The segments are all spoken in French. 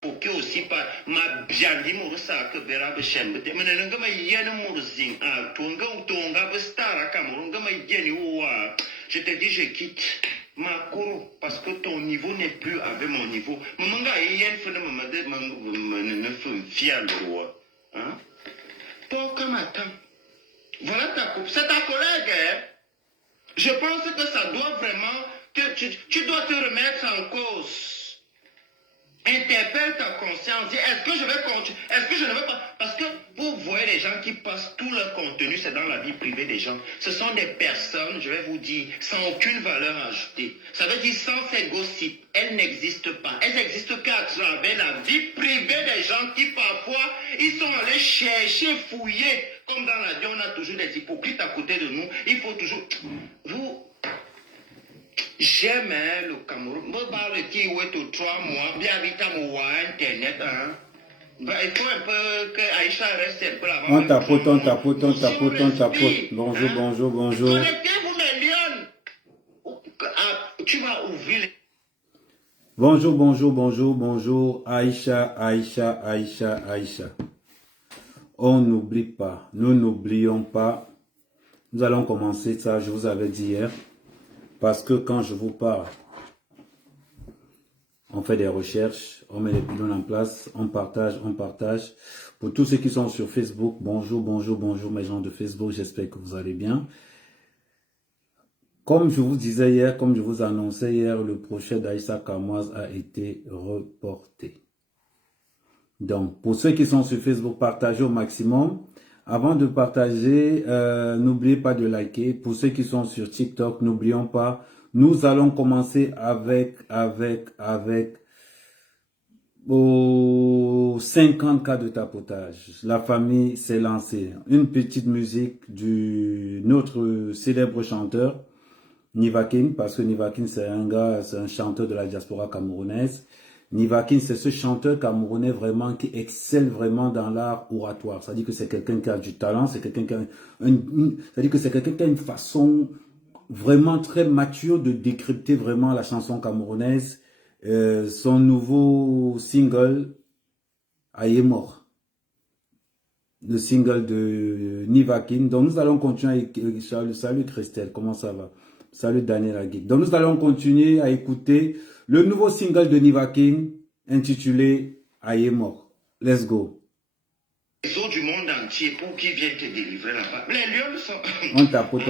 Pour que aussi pas ma bien dit mon sac verra chambre te mena nga ma yena murzing a tonga star Cameroun nga ma yeni wa je te dis je quitte ma cour parce que ton niveau n'est plus avec mon niveau manga yen fena mama de ne fier le roi hein toi comme attends voilà ta coupe c'est ta collègue hein? Je pense que ça doit vraiment que tu dois te remettre en cause. Interpelle ta conscience, dis est-ce que je vais continuer, est-ce que je ne veux pas, parce que vous voyez les gens qui passent tout leur contenu, c'est dans la vie privée des gens, ce sont des personnes, je vais vous dire, sans aucune valeur ajoutée, ça veut dire sans ces gossips, elles n'existent pas, elles n'existent qu'à travers la vie privée des gens qui parfois, ils sont allés chercher, fouiller, comme dans la vie, on a toujours des hypocrites à côté de nous, il faut toujours, vous, j'aime le Cameroun. Moi, parle qui est au 3 mois, bien vite à mon internet. Hein. Bah, il faut un peu que Aïcha reste un peu là-bas. On tapote. Bonjour, hein? bonjour. Connectez-vous, mes lions. Tu vas ouvrir les... Bonjour. Aïcha. On n'oublie pas, nous n'oublions pas. Nous allons commencer ça, je vous avais dit hier. Parce que quand je vous parle, on fait des recherches, on met les pylônes en place, on partage. Pour tous ceux qui sont sur Facebook, bonjour mes gens de Facebook, j'espère que vous allez bien. Comme je vous disais hier, comme je vous annonçais hier, le procès d'Aïssa Kamoise a été reporté. Donc, pour ceux qui sont sur Facebook, partagez au maximum. Avant de partager, n'oubliez pas de liker. Pour ceux qui sont sur TikTok, n'oublions pas, nous allons commencer avec 50 cas de tapotage. La famille s'est lancée. Une petite musique de notre célèbre chanteur, Nivakin, parce que Nivakin c'est un chanteur de la diaspora camerounaise. Nivakin, c'est ce chanteur camerounais vraiment qui excelle vraiment dans l'art oratoire. C'est-à-dire que c'est quelqu'un qui a du talent, c'est quelqu'un qui a c'est-à-dire que c'est quelqu'un qui a une façon vraiment très mature de décrypter vraiment la chanson camerounaise. Son nouveau single, Aïe mort. Le single de Nivakin. Donc nous allons continuer avec salut Christelle, comment ça va? Salut Daniel Aguic. Donc nous allons continuer à écouter le nouveau single de Nivakin intitulé Aïe mort. Let's go. Les eaux du monde entier pour qu'ils viennent te délivrer là-bas. Les lions sont... On tapote.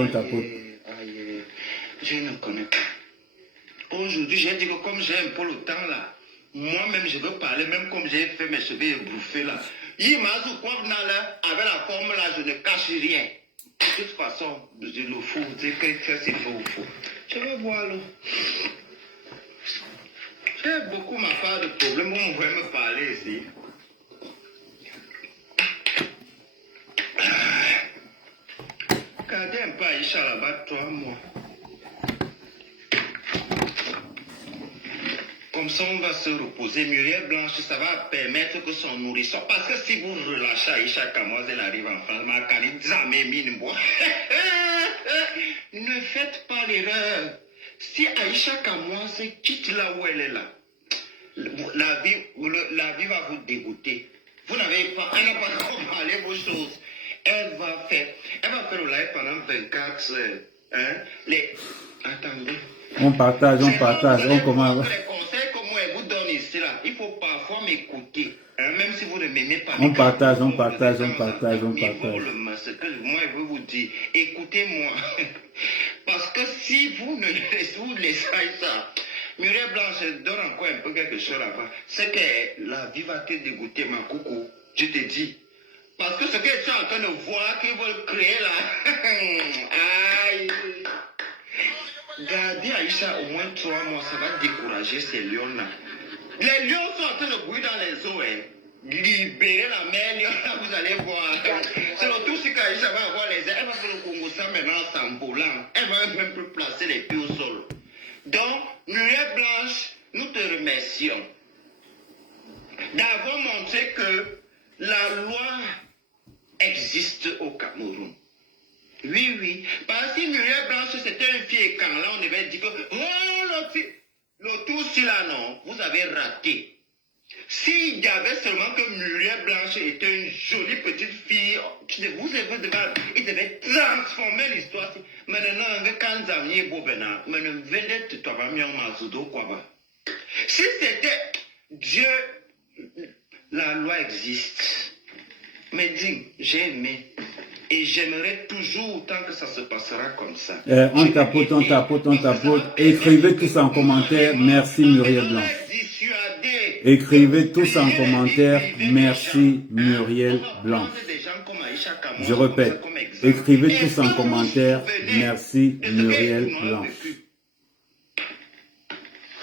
Je ne connais pas. Aujourd'hui, j'ai dit que comme j'ai un peu le temps là, moi-même je veux parler, même comme j'ai fait mes cheveux ébrouffés là. Avec la forme là, je ne cache rien. De toute façon, je le fous, c'est que c'est faux. Je vais voir là. J'ai beaucoup ma part de problèmes, vous pouvez me parler ici. Regardez un peu Aïcha là-bas, toi, moi. Comme ça, on va se reposer. Muriel Blanche, ça va permettre que son nourrisson... Parce que si vous relâchez Aïcha Kamoise, elle arrive en France, ma canine, jamais mine, moi. Ne faites pas l'erreur. Si Aïcha Kamoise quitte là où elle est là, la vie va vous dégoûter. Vous n'avez pas... Elle n'a pas parler vos choses. Elle va faire le live pendant 24 heures. Hein? Attendez. On partage, on commence. Les conseils que moi je vous donne ici là, il faut parfois m'écouter. Hein, même si vous ne m'aimez pas. On partage. Ce que moi je veux vous dire, écoutez-moi. Parce que si vous ne laissez ça, Muriel Blanche donne encore un peu quelque chose là-bas. C'est que la vie va te dégoûter, ma coucou. Je te dis. Parce que ce que tu es en train de voir qu'ils veulent créer là. Aïe. Gardez Aïcha au moins 3 mois, ça va décourager ces lions-là. Les lions sont en train de bouillir dans les eaux. Hein. Libérez la mer, là, vous allez voir. C'est le tout si qu'Aïcha va avoir les ailes. Elle va faire le Congo ça maintenant en volant. Elle va même plus placer les pieds au sol. Donc, Muriel Blanche, nous te remercions d'avoir montré que la loi existe au Cameroun. Oui. Parce que Muriel Blanche, c'était une fille quand là, on devait dire que, oh, le tout si là, non, vous avez raté. S'il y avait seulement que Muriel Blanche était une jolie petite fille, il devait transformer l'histoire. Maintenant, quand Zamie est beau, si c'était Dieu, la loi existe. Mais dis, j'ai aimé. Et j'aimerais toujours autant que ça se passera comme ça. On tapote. Écrivez tous en commentaire. Merci Muriel Blanche. Écrivez tous en commentaire. Merci Muriel Blanche. Je répète. Écrivez tous en commentaire. Merci Muriel Blanche.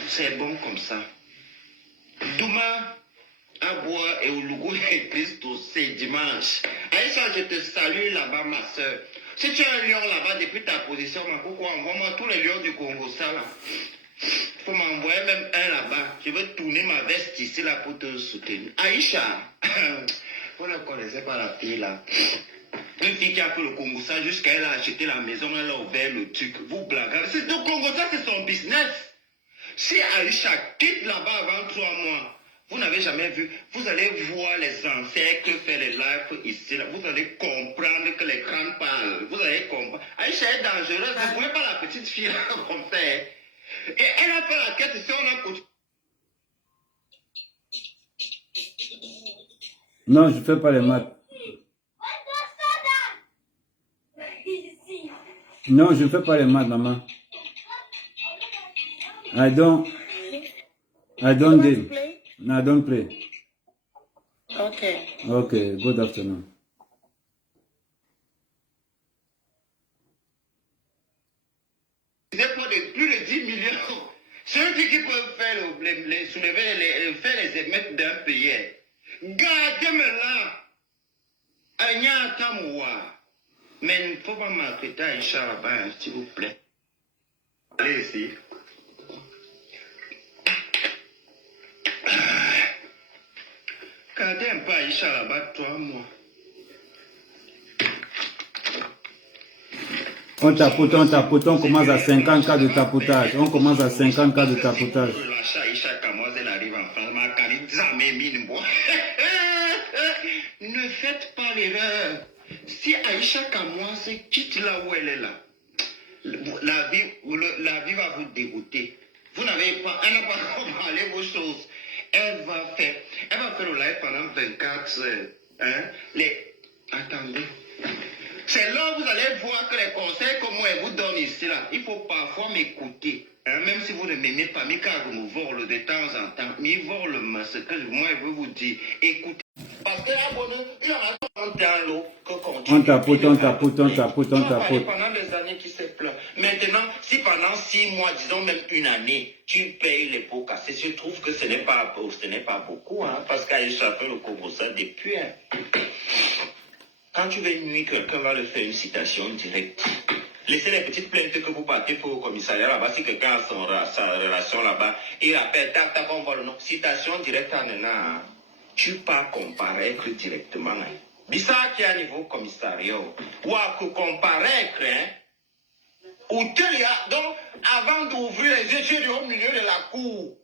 C'est bon comme ça. Douma, Aboua et Oulougou et Christo, c'est dimanche. Aïcha, je te salue là-bas, ma soeur. Si tu as un lion là-bas depuis ta position, ma coucou, envoie-moi tous les lions du Congo, ça là. Faut m'envoyer même un là-bas. Je veux tourner ma veste ici là pour te soutenir. Aïcha, vous ne connaissez pas la fille là. Une fille qui a fait le Congo, ça jusqu'à elle a acheté la maison, elle a ouvert le truc. Vous blaguez. C'est le Congo, ça c'est son business. Si Aïcha quitte là-bas avant 3 mois, vous n'avez jamais vu, vous allez voir les ancêtres faire les lives ici, là. Vous allez comprendre que les crânes parlent. Vous allez comprendre. Aïcha est dangereuse, vous ne voulez pas la petite fille là comme ça. Et elle a fait la quête si on a continué. Non, je ne fais pas les maths. Non, je ne fais pas les maths, maman. I don't play. Okay, good afternoon. Plus de 10 millions. Ceux qui peuvent faire faire les émettes d'un pays. Gardez-moi là. Anya Tamoua. Mais il ne faut pas maltraiter Aïcha là-bas, s'il vous plaît. Allez ici. Gardez un peu Aïcha là-bas, 3 mois. On tapote, on commence à 50 cas de tapotage. On commence à 50 cas de tapotage. Ne faites pas l'erreur. Si Aïcha Kamoise quitte là où elle est là, la vie va vous dégoûter. Vous n'avez pas, elle n'a pas parlé vos choses. Elle va faire le live pendant 24 heures. Hein? Attendez. C'est là où vous allez voir que les conseils que moi je vous donne ici, là, il faut parfois m'écouter. Hein, même si vous ne m'aimez pas, mais quand vous me volez de temps en temps, mais volez ce que moi je veux vous dire. Écoutez. Parce que là, il y aura dans l'eau que continue. On tapote. Pendant des années qui se pleurent. Maintenant, si pendant 6 mois, disons même une année, tu payes les pots cassés, je trouve que ce n'est pas beaucoup, hein, parce qu'Aïcha fait le Congo ça depuis. Hein. Quand tu veux nuire, quelqu'un va le faire une citation directe. Laissez les petites plaintes que vous partez pour le commissariat là-bas. Si quelqu'un a sa relation là-bas, il appelle, tac, on voit le nom. Citation directe en un. Tu pas comparaître directement. Hein. Bissa qui est à niveau commissariat. Ou à comparaître, hein. Ou donc, avant d'ouvrir les yeux, tu es au milieu de la cour.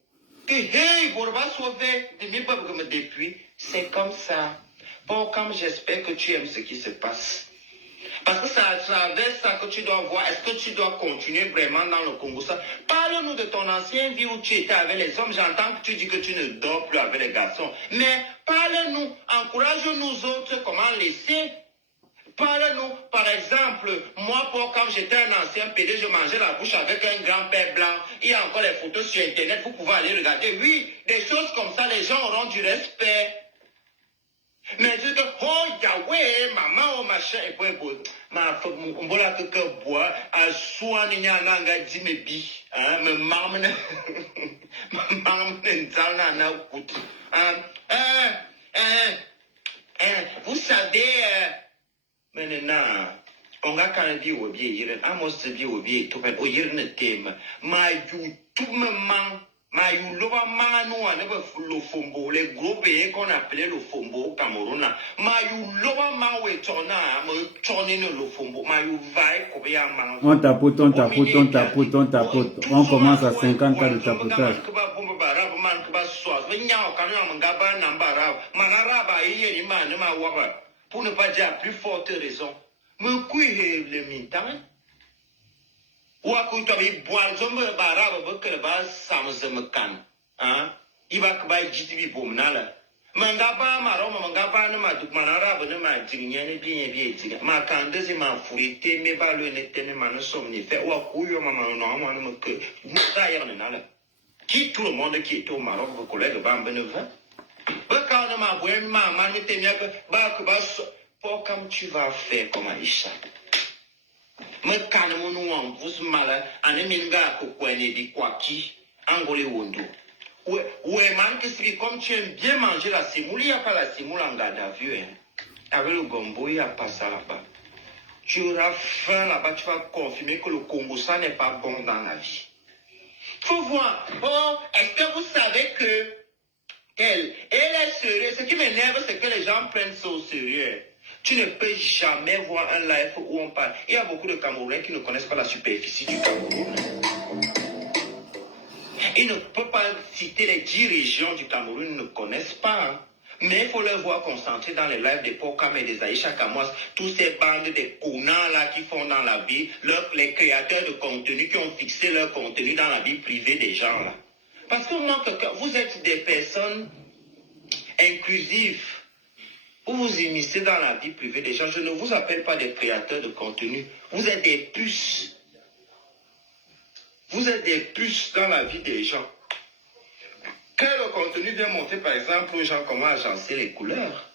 Que, hey, vous va sauver depuis. C'est comme ça. Bon, comme j'espère que tu aimes ce qui se passe. Parce que c'est à travers ça que tu dois voir. Est-ce que tu dois continuer vraiment dans le Congo? Parle-nous de ton ancienne vie où tu étais avec les hommes. J'entends que tu dis que tu ne dors plus avec les garçons. Mais parle-nous, encourage-nous autres comment laisser. Parle-nous, par exemple, moi, quand j'étais un ancien PD, je mangeais la bouche avec un grand-père blanc. Il y a encore les photos sur Internet, vous pouvez aller regarder. Oui, des choses comme ça, les gens auront du respect. Mais dis que, oh Yahweh, maman, oh machin, et puis, on va que bois, à soi, n'y a nanga, dit me bi, hein, me marmne, n'zana, kout, vous savez, maintenant, on a quand même dit au biais, amos de bi au biais, tout le thème, ma YouTube me man, Mayuloba Manoa, le Fombo, les gros pays qu'on appelait le Fombo au Cameroun. Mayuloba Mawe Tona, me tourner le Fombo. Mayuvai, Kobea Man. On tapote, on tapote, on tapote, on tapote. On commence à 50 cas de tapotage. Pour ne pas dire à plus forte raison. Me couille le mi-temps. Ou à quoi tu as boire, zombe barabe, que le bas, samzemekan. Hein? Il va que bail jitibi bomnala. Mangaba, maroma, mangaba, ne m'a duk manarabe, ne m'a dit, bien, bien, ma candeuse, ma fouillé, mes balles, n'étaient pas somnifères. Ou à couille, maman, non, moi, que, d'ailleurs, n'ala. Qui tout le monde qui est au Maroc, vos collègues, bambenevin? Quand on m'a boire, maman, n'était bien que, bah, que, bah, pour comme tu vas faire comme Aïcha. Me kana monu wan vus mala ane minga ko kwene di kwaki angole wondo ouais man que si comme tu aimes bien manger la semoule il y a pas la semoule en garde à vue hein. Avec le gombo il y a pas ça là-bas tu auras faim là-bas tu vas confirmer que le Congo ça n'est pas bon dans la vie faut voir oh est-ce que vous savez que elle est sérieuse ce qui m'énerve c'est que les gens prennent ça au sérieux. Tu ne peux jamais voir un live où on parle. Il y a beaucoup de Camerounais qui ne connaissent pas la superficie du Cameroun. Ils ne peuvent pas citer les 10 régions du Cameroun, ils ne connaissent pas. Hein. Mais il faut les voir concentrés dans les lives des Pokam et des Aïcha Kamoas, tous ces bandes de connards là qui font dans la vie, les créateurs de contenu qui ont fixé leur contenu dans la vie privée des gens là. Parce que moi, vous êtes des personnes inclusives. Vous vous immiscez dans la vie privée des gens. Je ne vous appelle pas des créateurs de contenu. Vous êtes des puces. Vous êtes des puces dans la vie des gens. Que le contenu vient montrer, par exemple, aux gens comment agencer les couleurs.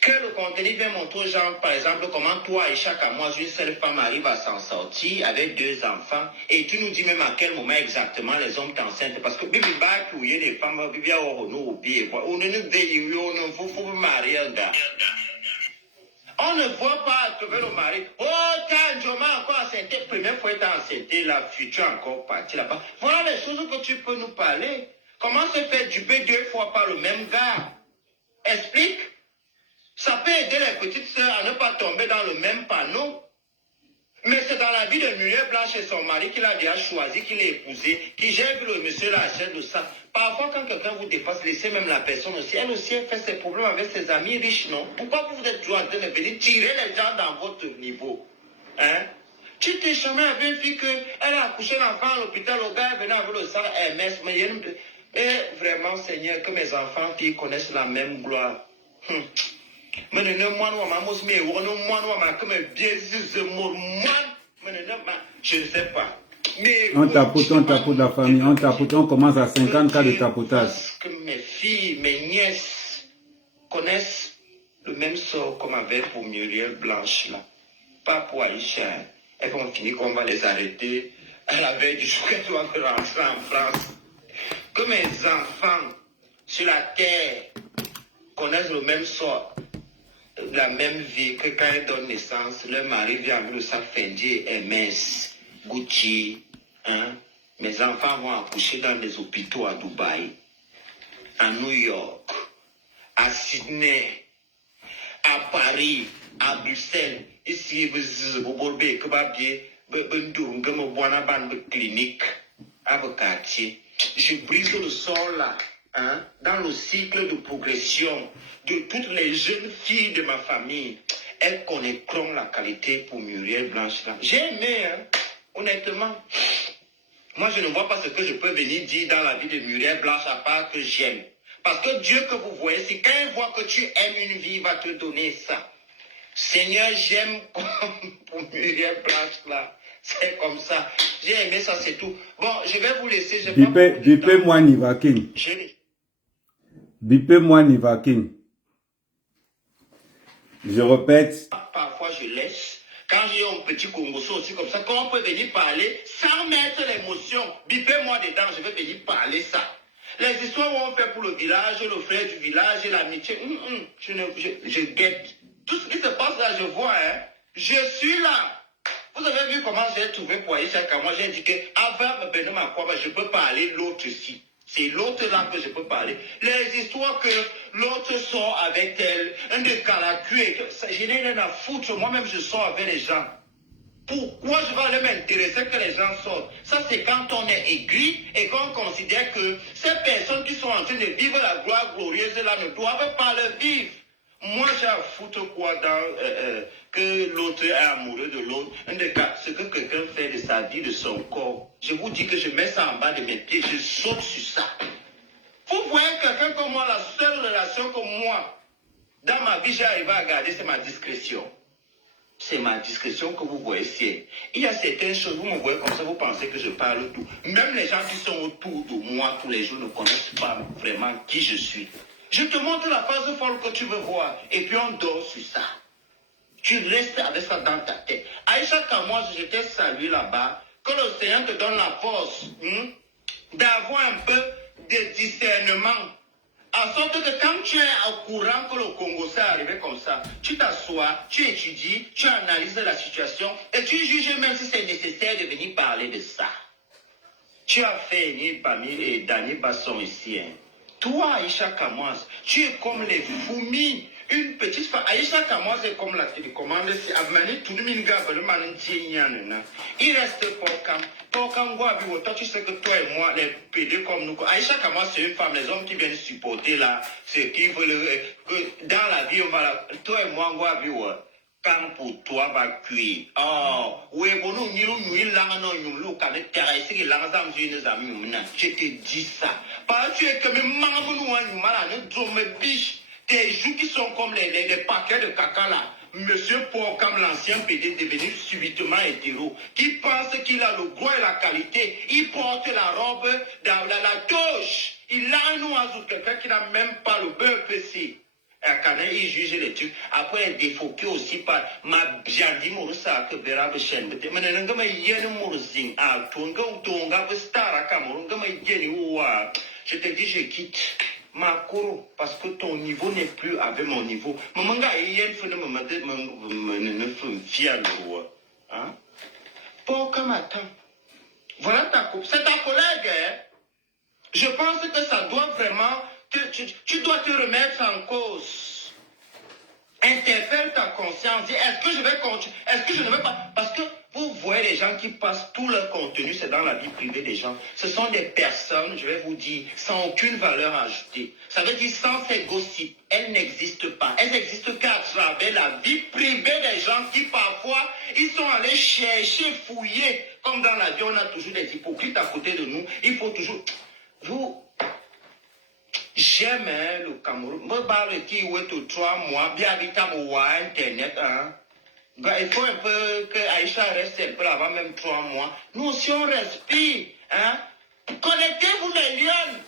Que le contenu vient montrer aux gens, par exemple, comment toi et chaque mois, une seule femme arrive à s'en sortir avec 2 enfants. Et tu nous dis même à quel moment exactement les hommes t'enceintent. Parce que Bibi il y a des femmes, Bibi on ne veille, on ne faut pas marier un gars. On ne voit pas que le mari. Oh, t'as Joma encore enceinte. Première fois, t'as enceinte, la future encore partie là-bas. Voilà les choses que tu peux nous parler. Comment se fait duper 2 fois par le même gars? Explique. Ça peut aider les petites sœurs à ne pas tomber dans le même panneau. Mais c'est dans la vie de Muriel Blanche et son mari qu'il a déjà choisi, qu'il a épousé, qui j'ai vu le monsieur là achète de ça. Parfois, quand quelqu'un vous dépasse, laissez même la personne aussi. Elle aussi, elle fait ses problèmes avec ses amis riches, non? Pourquoi vous êtes toujours en train de venir tirer les gens dans votre niveau? Hein? Tu t'es jamais avec une fille qu'elle a accouché l'enfant à l'hôpital, le gars est venu avec le sang MS. Et vraiment, Seigneur, que mes enfants filles connaissent la même gloire. Mais je ne sais pas. On tapote la famille, on tapote, on commence à 50 cas de tapotage. Parce que mes filles, mes nièces connaissent le même sort qu'on avait pour Muriel Blanche là. Pas pour Aïcha. Elles vont finir qu'on va les arrêter à la veille du jour qu'elles doivent rentrer en France. Que mes enfants sur la terre connaissent le même sort, la même vie, que quand ils donnent naissance, leur mari vient avec le sac Fendi, MS, Gucci. Hein? Mes enfants vont accoucher dans des hôpitaux à Dubaï, à New York, à Sydney, à Paris, à Bruxelles. Ici, vous clinique, à vos quartiers. Je brise le sol là. Hein, dans le cycle de progression de toutes les jeunes filles de ma famille, elles connaîtront la qualité pour Muriel Blanche. J'ai aimé, hein, honnêtement. Moi, je ne vois pas ce que je peux venir dire dans la vie de Muriel Blanche à part que j'aime. Parce que Dieu que vous voyez, c'est quand il voit que tu aimes une vie, il va te donner ça. Seigneur, j'aime pour Muriel Blanche là. C'est comme ça. J'ai aimé ça, c'est tout. Bon, je vais vous laisser. Bipez-moi Nivakin. Bipez-moi Nivakin. Je répète. Parfois, je laisse. Quand j'ai un petit Congosso aussi comme ça, quand on peut venir parler sans mettre l'émotion, bipez-moi dedans, je vais venir parler ça. Les histoires où on fait pour le village, le frère du village, l'amitié, je guette. Tout ce qui se passe là, je vois, hein. Je suis là. Vous avez vu comment j'ai trouvé pour Aïcha Kamoa, j'ai dit que avant Benoît Makwaba, je peux parler l'autre ici. C'est l'autre là que je peux parler. Les histoires que l'autre sort avec elle, un de calacué, je n'ai rien à foutre. Moi-même, je sors avec les gens. Pourquoi je vais aller m'intéresser que les gens sortent? Ça, c'est quand on est aigri et qu'on considère que ces personnes qui sont en train de vivre la gloire glorieuse là ne doivent pas le vivre. Moi, j'ai à foutre quoi que l'autre est amoureux de l'autre. Un des cas, ce que quelqu'un fait de sa vie, de son corps. Je vous dis que je mets ça en bas de mes pieds, je saute sur ça. Vous voyez quelqu'un comme moi, la seule relation que moi, dans ma vie, j'ai arrivé à garder, c'est ma discrétion. C'est ma discrétion que vous voyez ici. Il y a certaines choses, vous me voyez comme ça, vous pensez que je parle tout. Même les gens qui sont autour de moi tous les jours ne connaissent pas vraiment qui je suis. Je te montre la phase folle que tu veux voir. Et puis on dort sur ça. Tu restes avec ça dans ta tête. Aïcha Kamoise, je t'ai salué là-bas. Que le Seigneur te donne la force d'avoir un peu de discernement. En sorte que quand tu es au courant que le Congo s'est arrivé comme ça, tu t'assois, tu étudies, tu analyses la situation et tu juges même si c'est nécessaire de venir parler de ça. Tu as fait Pamil et Daniel Basson ici. Hein. Toi, Aïcha Kamoise, tu es comme les fourmis. Une petite femme. Aïcha Kamoise est comme la télécommande. Il reste Porcam. Porcam, toi, tu sais que toi et moi, les PD comme nous. Aïcha Kamoise, c'est une femme. Les hommes qui viennent supporter là, c'est qui veulent que dans la vie, on va la. Toi et moi, on va vivre. Quand pour toi va cuire. Oh, oui, bon, nous, je te dis ça. Parce que tu es comme un des joues qui sont comme les paquets de caca là. Monsieur Porcam, l'ancien PD, devenu subitement hétéro, qui pense qu'il a le goût et la qualité, il porte la robe dans la touche. Il a un oiseau, quelqu'un qui n'a même pas le beurre PC. Il juge les trucs. Après, il défoqué aussi par ma biandi morusa que berabe shen. Mais n'engama yen morusing à tonga star Cameroun, ngama yen ouah. Je te dis, je quitte ma coro parce que ton niveau n'est plus avec mon niveau. Mamanga yen fait me fier hein? Pour comme attends. Voilà ta coupe. C'est ta collègue, hein? Je pense que ça doit vraiment. Tu dois te remettre en cause. Interpelle ta conscience. Dis, est-ce que je vais continuer? Est-ce que je ne vais pas? Parce que vous voyez les gens qui passent tout leur contenu, c'est dans la vie privée des gens. Ce sont des personnes, je vais vous dire, sans aucune valeur ajoutée. Ça veut dire sans ces gossips, elles n'existent pas. Elles n'existent qu'à travers la vie privée des gens qui parfois, ils sont allés chercher, fouiller. Comme dans la vie, on a toujours des hypocrites à côté de nous. Il faut toujours... J'aime le Cameroun. Me parle qui est 3 mois, bien habitant au Internet. Hein. Il faut un peu que Aïcha reste un peu avant même 3 mois. Nous aussi on respire. Hein. Connectez-vous les lions.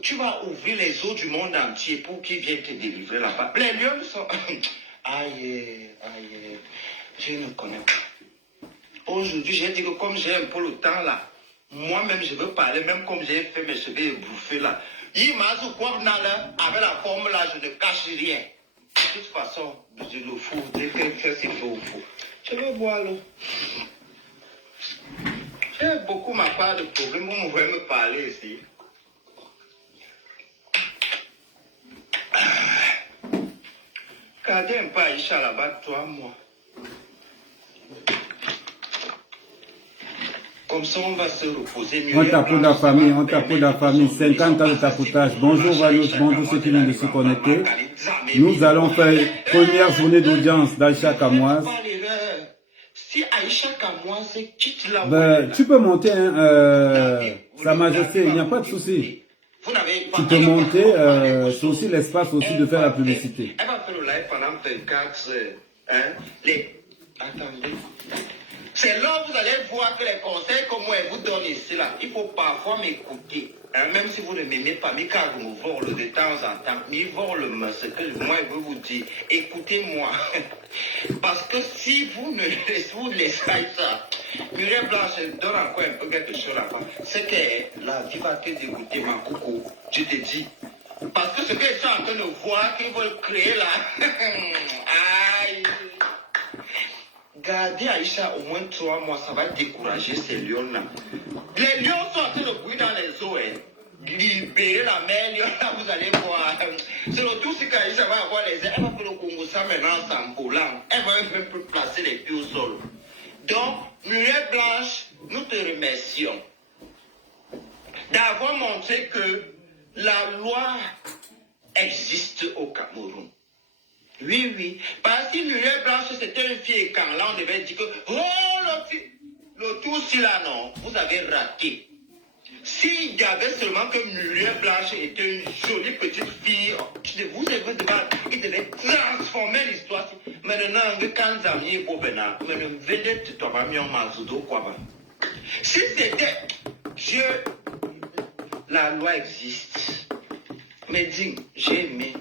Tu vas ouvrir les eaux du monde entier pour qu'ils viennent te délivrer là-bas. Les lions sont... aïe, je ne connais pas. Aujourd'hui, j'ai dit que comme j'ai un peu le temps là, moi-même, je veux parler, même comme j'ai fait mes cheveux bouffés là. Il m'a dit quoi, avec la forme là, je ne cache rien. De toute façon, je le fous, dès que faire c'est faux. Je vais boire l'eau. J'ai beaucoup ma part de problèmes, vous me voyez me parler ici. Gardez un peu Aïcha là-bas, toi, moi. Comme ça, on va se reposer mieux. On tapote la famille, 50 ans de tapotage. Bonjour Valus, bonjour ceux qui viennent de se connecter. Nous allons faire première journée d'audience d'Aïcha Kamoise. Si Aïcha Kamoise quitte la ben, tu peux monter, hein, Sa Majesté, il n'y a pas de souci. Tu peux monter, c'est aussi l'espace aussi de faire la publicité. Elle va faire le live pendant 24 heures. Hein? Attendez. C'est là où vous allez voir que les conseils que moi je vous donne ici, là, il faut parfois m'écouter. Hein, même si vous ne m'aimez pas, mais quand vous me volez de temps en temps, mais volez ce que moi je veux vous dire. Écoutez-moi. Parce que si vous ne laissez ça, Muriel Blanche donne encore un peu quelque chose là-bas. C'est que la vie va te dégoûter, ma coucou. Je te dis. Parce que ce que je suis en train de voir qu'ils veulent créer là. Aïe. Gardez Aïcha au moins 3 mois, ça va décourager ces lions-là. Les lions sont en train de bouillir dans les eaux. Hein. Libérer la mer, là vous allez voir. C'est le tout, c'est qu'Aïcha va avoir les ailes. Elle va faire le Congo ça maintenant sans volant. Elle va même plus placer les pieds au sol. Donc, Muriel Blanche, nous te remercions d'avoir montré que la loi existe au Cameroun. Oui, oui. Parce que Muriel Blanche, c'était une fille et quand là, on devait dire que, oh, le tout, si là, non, vous avez raté. S'il y avait seulement que Muriel Blanche était une jolie petite fille, vous avez il devait transformer l'histoire. Maintenant, quand Zami est Bobena, maintenant, venez de toi, Mazudo, quoi. Si c'était Dieu, la loi existe. Mais dis, j'ai aimé.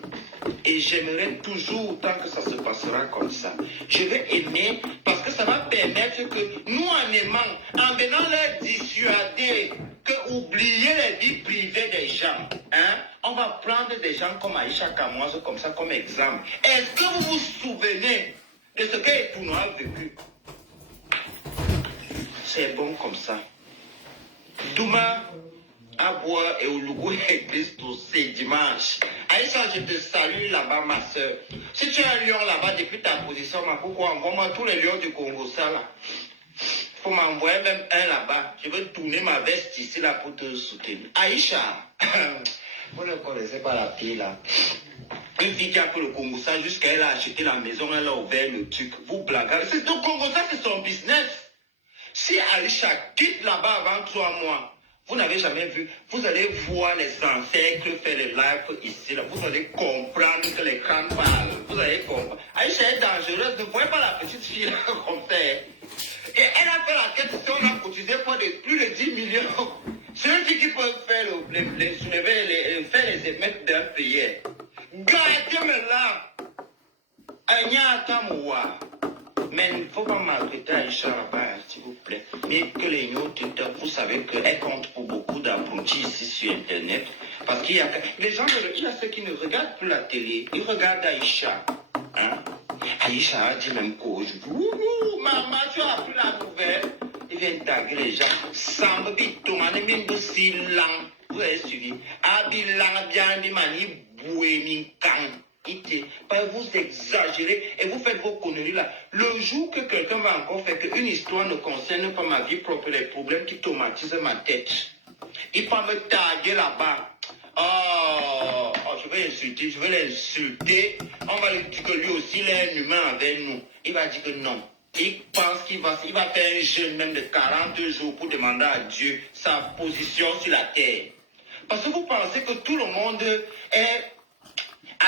Et j'aimerais toujours tant que ça se passera comme ça. Je vais aimer parce que ça va permettre que nous, en aimant, en venant leur dissuader, que oublier les vies privées des gens, hein, on va prendre des gens comme Aïcha Kamoise comme ça comme exemple. Est-ce que vous vous souvenez de ce qu'Epouno a vécu? C'est bon comme ça. Douma, Aboua et Oulougou église tous ces dimanches. Aïcha, je te salue là-bas, ma soeur. Si tu es un lion là-bas depuis ta position, pourquoi envoie-moi tous les lions du Congo, ça là. Faut m'envoyer même un là-bas. Je veux tourner ma veste ici là pour te soutenir. Aïcha, vous ne connaissez pas la fille là. Une fille qui a fait le Congo, ça jusqu'à elle a acheté la maison, elle a ouvert le truc. Vous blaguez. C'est le Congo, ça c'est son business. Si Aïcha quitte là-bas avant 3 mois, vous n'avez jamais vu, vous allez voir les ancêtres faire le live ici, là. Vous allez comprendre que les crânes parlent. Vous allez comprendre. Aïcha est dangereuse, ne voyez pas la petite fille là comme ça. Et elle a fait la quête, si on a cotisé pour plus de 10 millions. C'est eux qui peuvent faire faire les émeutes d'un pays. Gardez-moi là. Anya Tamoua. Mais il ne faut pas maltraiter Aïcha là-bas, s'il vous plaît. Mais que les Nyo-Tita, vous savez qu'elle compte pour beaucoup d'abrutis ici sur Internet. Parce qu'il y a les gens, il y a ceux qui ne regardent plus la télé. Ils regardent Aïcha. Hein? Aïcha a dit même qu'aujourd'hui, maman, tu as appris la nouvelle. Il vient taguer les gens. Sambe bitomane mingo si lang. Vous avez suivi. Abilang bien di mani boué min kang. Vous exagérez et vous faites vos conneries là. Le jour que quelqu'un va encore faire qu'une histoire ne concerne pas ma vie propre, les problèmes qui traumatisent ma tête, il va me taguer là-bas. Oh, je vais l'insulter. On va lui dire que lui aussi, il est un humain avec nous. Il va dire que non. Il pense qu'il va faire un jeûne même de 40 jours pour demander à Dieu sa position sur la terre. Parce que vous pensez que tout le monde est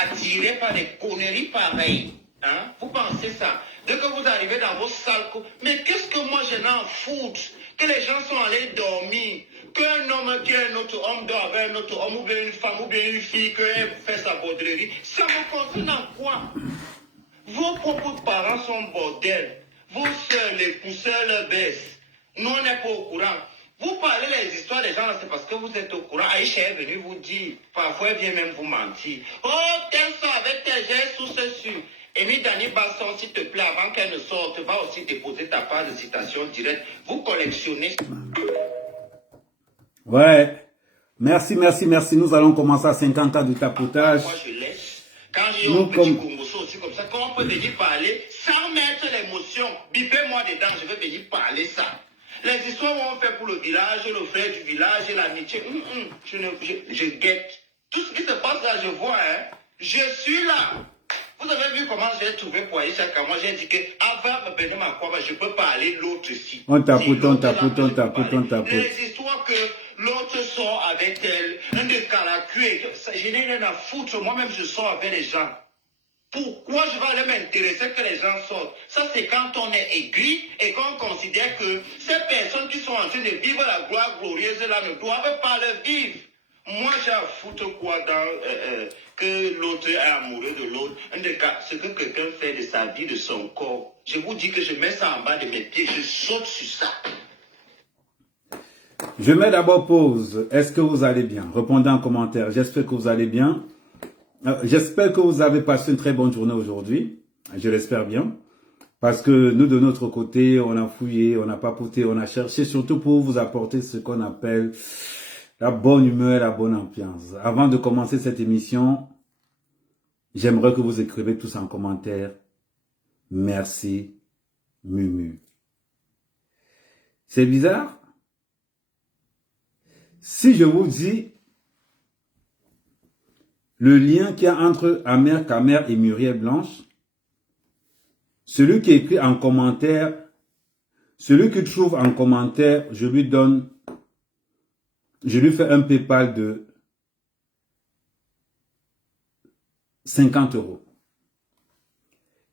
attiré par des conneries pareilles. Hein? Vous pensez ça? Dès que vous arrivez dans vos salles, mais qu'est-ce que moi je n'en fous? Que les gens sont allés dormir, qu'un homme qui est un autre homme dort avec un autre homme, ou bien une femme, ou bien une fille, qu'elle fait sa bauderie, ça me concerne en quoi? Vos propres parents sont bordel. Vos soeurs, les pousseurs, leur baissent. Nous, on n'est pas au courant. Vous parlez les histoires des gens là, c'est parce que vous êtes au courant. Aïcha est venue vous dire, parfois elle vient même vous mentir. Oh, tel ça avec tes gestes sous ce sur. Amy Dani Basson, s'il te plaît, avant qu'elle ne sorte, va aussi déposer ta part de citation directe. Vous collectionnez. Ouais. Merci. Nous allons commencer à 50 ans de tapotage. Moi, je laisse. Quand j'ai un petit Congo aussi comme ça, quand on peut venir parler sans mettre l'émotion, bipez-moi dedans, je vais venir parler ça. Les histoires où on fait pour le village, le frère du village et l'amitié, je guette. Tout ce qui se passe là, je vois, hein. Je suis là. Vous avez vu comment j'ai trouvé pour Aïcha Kamoa. J'ai dit que avant de venir ma croix, je peux parler l'autre ici. On tapoute. Les histoires que l'autre sort avec elle, un de caracué, je n'ai rien à foutre. Moi-même, je sors avec les gens. Pourquoi je vais aller m'intéresser que les gens sortent? Ça, c'est quand on est aigri et qu'on considère que ces personnes qui sont en train de vivre la gloire glorieuse là ne doivent pas le vivre. Moi, j'ai à foutre quoi dans que l'autre est amoureux de l'autre. Ce que quelqu'un fait de sa vie, de son corps. Je vous dis que je mets ça en bas de mes pieds, je saute sur ça. Je mets d'abord pause. Est-ce que vous allez bien? Répondez en commentaire. J'espère que vous allez bien. J'espère que vous avez passé une très bonne journée aujourd'hui. Je l'espère bien. Parce que nous, de notre côté, on a fouillé, on a papoté, on a cherché, surtout pour vous apporter ce qu'on appelle la bonne humeur, la bonne ambiance. Avant de commencer cette émission, j'aimerais que vous écrivez tous en commentaire. Merci, Mumu. C'est bizarre? Si je vous dis le lien qu'il y a entre Amer Kamer et Muriel Blanche, celui qui écrit en commentaire, celui qui trouve en commentaire, je lui fais un PayPal de 50 €.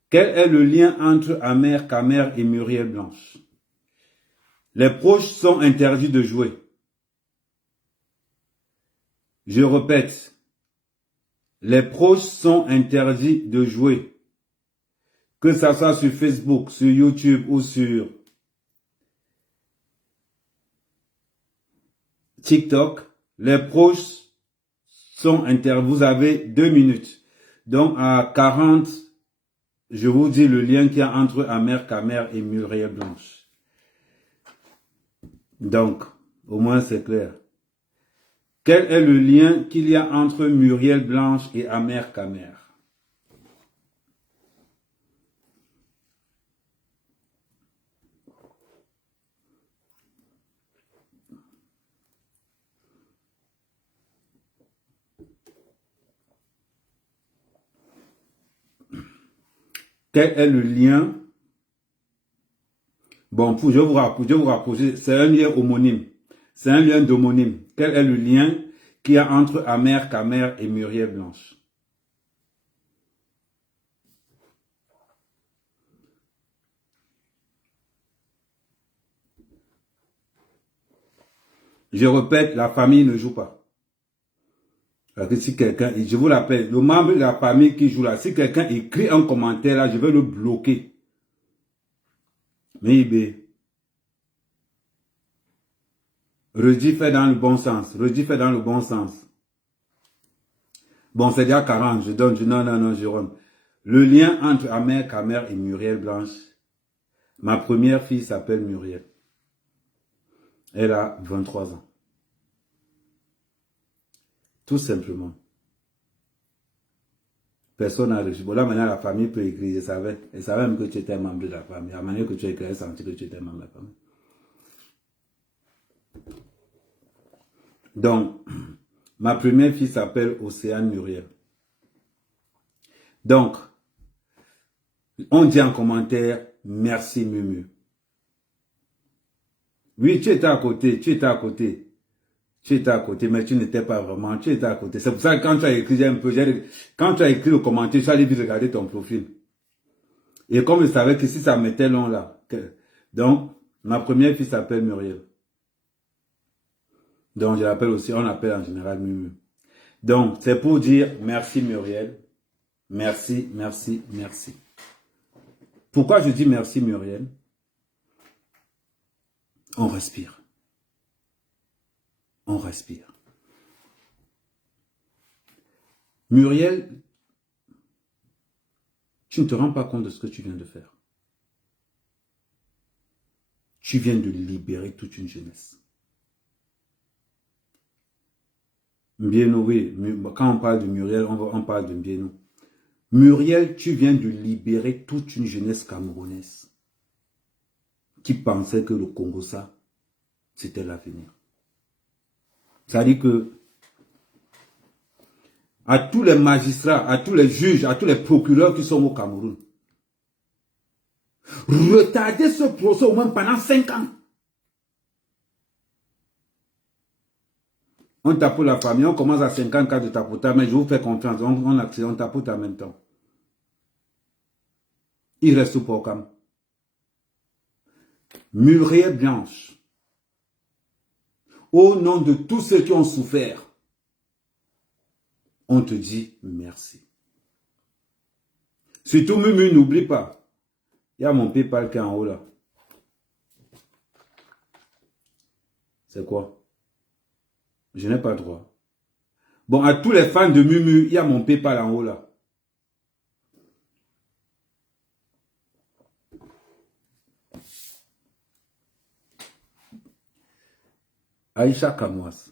Quel est le lien entre Amer Kamer et Muriel Blanche? Les proches sont interdits de jouer. Je répète, les proches sont interdits de jouer. Que ça soit sur Facebook, sur YouTube ou sur TikTok, les proches sont interdits. Vous avez 2 minutes. Donc à 40, je vous dis le lien qu'il y a entre Amer Kamer et Muriel Blanche. Donc, au moins c'est clair. Quel est le lien qu'il y a entre Muriel Blanche et Amer Kamer? Quel est le lien? Bon, je vais vous rapprocher, c'est un lien homonyme. C'est un lien d'homonyme. Quel est le lien qu'il y a entre Amer Kamer et Muriel Blanche? Je répète, la famille ne joue pas. Parce que si quelqu'un, je vous l'appelle, le membre de la famille qui joue là, si quelqu'un écrit un commentaire là, je vais le bloquer. Mais redis fait dans le bon sens. Redis fait dans le bon sens. Bon, c'est déjà 40, je donne, non, Jérôme. Le lien entre Amer Kamer et Muriel Blanche. Ma première fille s'appelle Muriel. Elle a 23 ans. Tout simplement. Personne n'a reçu. Bon, là, maintenant, la famille peut écrire. Je savais. Elle savait même que tu étais un membre de la famille. À la manière que tu as écrit, elle sentit que tu étais un membre de la famille. Donc, ma première fille s'appelle Océane Muriel. Donc, on dit en commentaire, merci Mumu. Oui, tu étais à côté, tu étais à côté. Tu étais à côté, mais tu n'étais pas vraiment, tu étais à côté. C'est pour ça que quand tu as écrit, quand tu as écrit le commentaire, tu allais vite regarder ton profil. Et comme je savais que si ça mettait long là, donc, ma première fille s'appelle Muriel. Donc, je l'appelle aussi, on l'appelle en général Mumu. Donc, c'est pour dire merci Muriel. Merci, merci, merci. Pourquoi je dis merci Muriel? On respire. On respire. Muriel, tu ne te rends pas compte de ce que tu viens de faire. Tu viens de libérer toute une jeunesse. Mbienou, oui, quand on parle de Muriel, on parle de Mbienou. Muriel, tu viens de libérer toute une jeunesse camerounaise qui pensait que le Congo, ça, c'était l'avenir. Ça dit que à tous les magistrats, à tous les juges, à tous les procureurs qui sont au Cameroun, retardez ce procès au moins pendant 5 ans. On tapote la famille, on commence à 50 cas de tapotage, mais je vous fais confiance, on tapote en même temps. Il reste au programme. Muriel Blanche, au nom de tous ceux qui ont souffert, on te dit merci. Surtout Mumu, n'oublie pas, il y a mon PayPal qui est en haut là. C'est quoi? Je n'ai pas le droit. Bon, à tous les fans de Mumu, il y a mon PayPal en haut là. Aïcha Kamwas.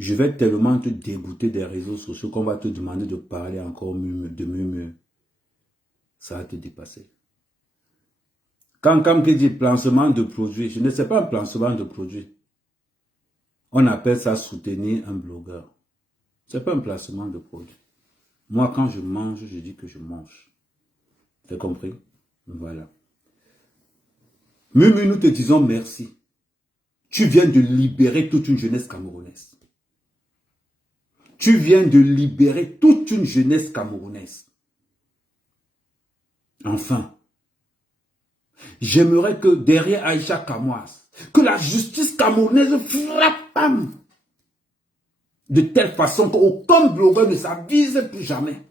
Je vais tellement te dégoûter des réseaux sociaux qu'on va te demander de parler encore de mieux. Ça va te dépasser. Quand quelqu'un dit placement de produit, je ne sais pas un placement de produit. On appelle ça soutenir un blogueur. Ce n'est pas un placement de produit. Moi, quand je mange, je dis que je mange. Tu as compris? Voilà. Mumu, nous te disons merci. Tu viens de libérer toute une jeunesse camerounaise. Tu viens de libérer toute une jeunesse camerounaise. Enfin, j'aimerais que derrière Aïcha Kamwas, que la justice camerounaise frappe de telle façon qu'aucun blogueur ne s'avise plus jamais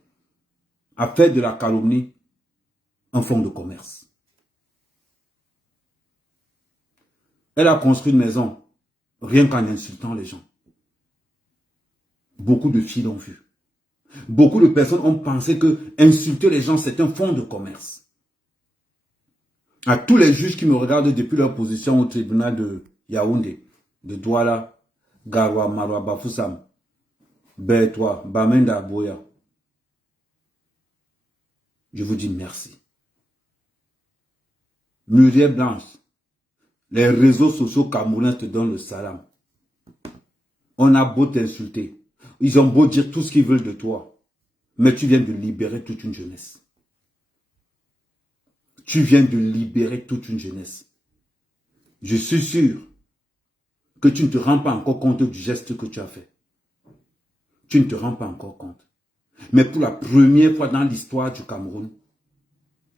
à faire de la calomnie un fonds de commerce. Elle a construit une maison rien qu'en insultant les gens. Beaucoup de filles l'ont vu. Beaucoup de personnes ont pensé que insulter les gens, c'est un fonds de commerce. À tous les juges qui me regardent depuis leur position au tribunal de Yaoundé, de Douala, Garoua, Maroua, Bafoussam, Bertois, Bamenda, Boya, je vous dis merci. Muriel Blanche, les réseaux sociaux camerounais te donnent le salam. On a beau t'insulter. Ils ont beau dire tout ce qu'ils veulent de toi. Mais tu viens de libérer toute une jeunesse. Tu viens de libérer toute une jeunesse. Je suis sûr que tu ne te rends pas encore compte du geste que tu as fait. Tu ne te rends pas encore compte. Mais pour la première fois dans l'histoire du Cameroun,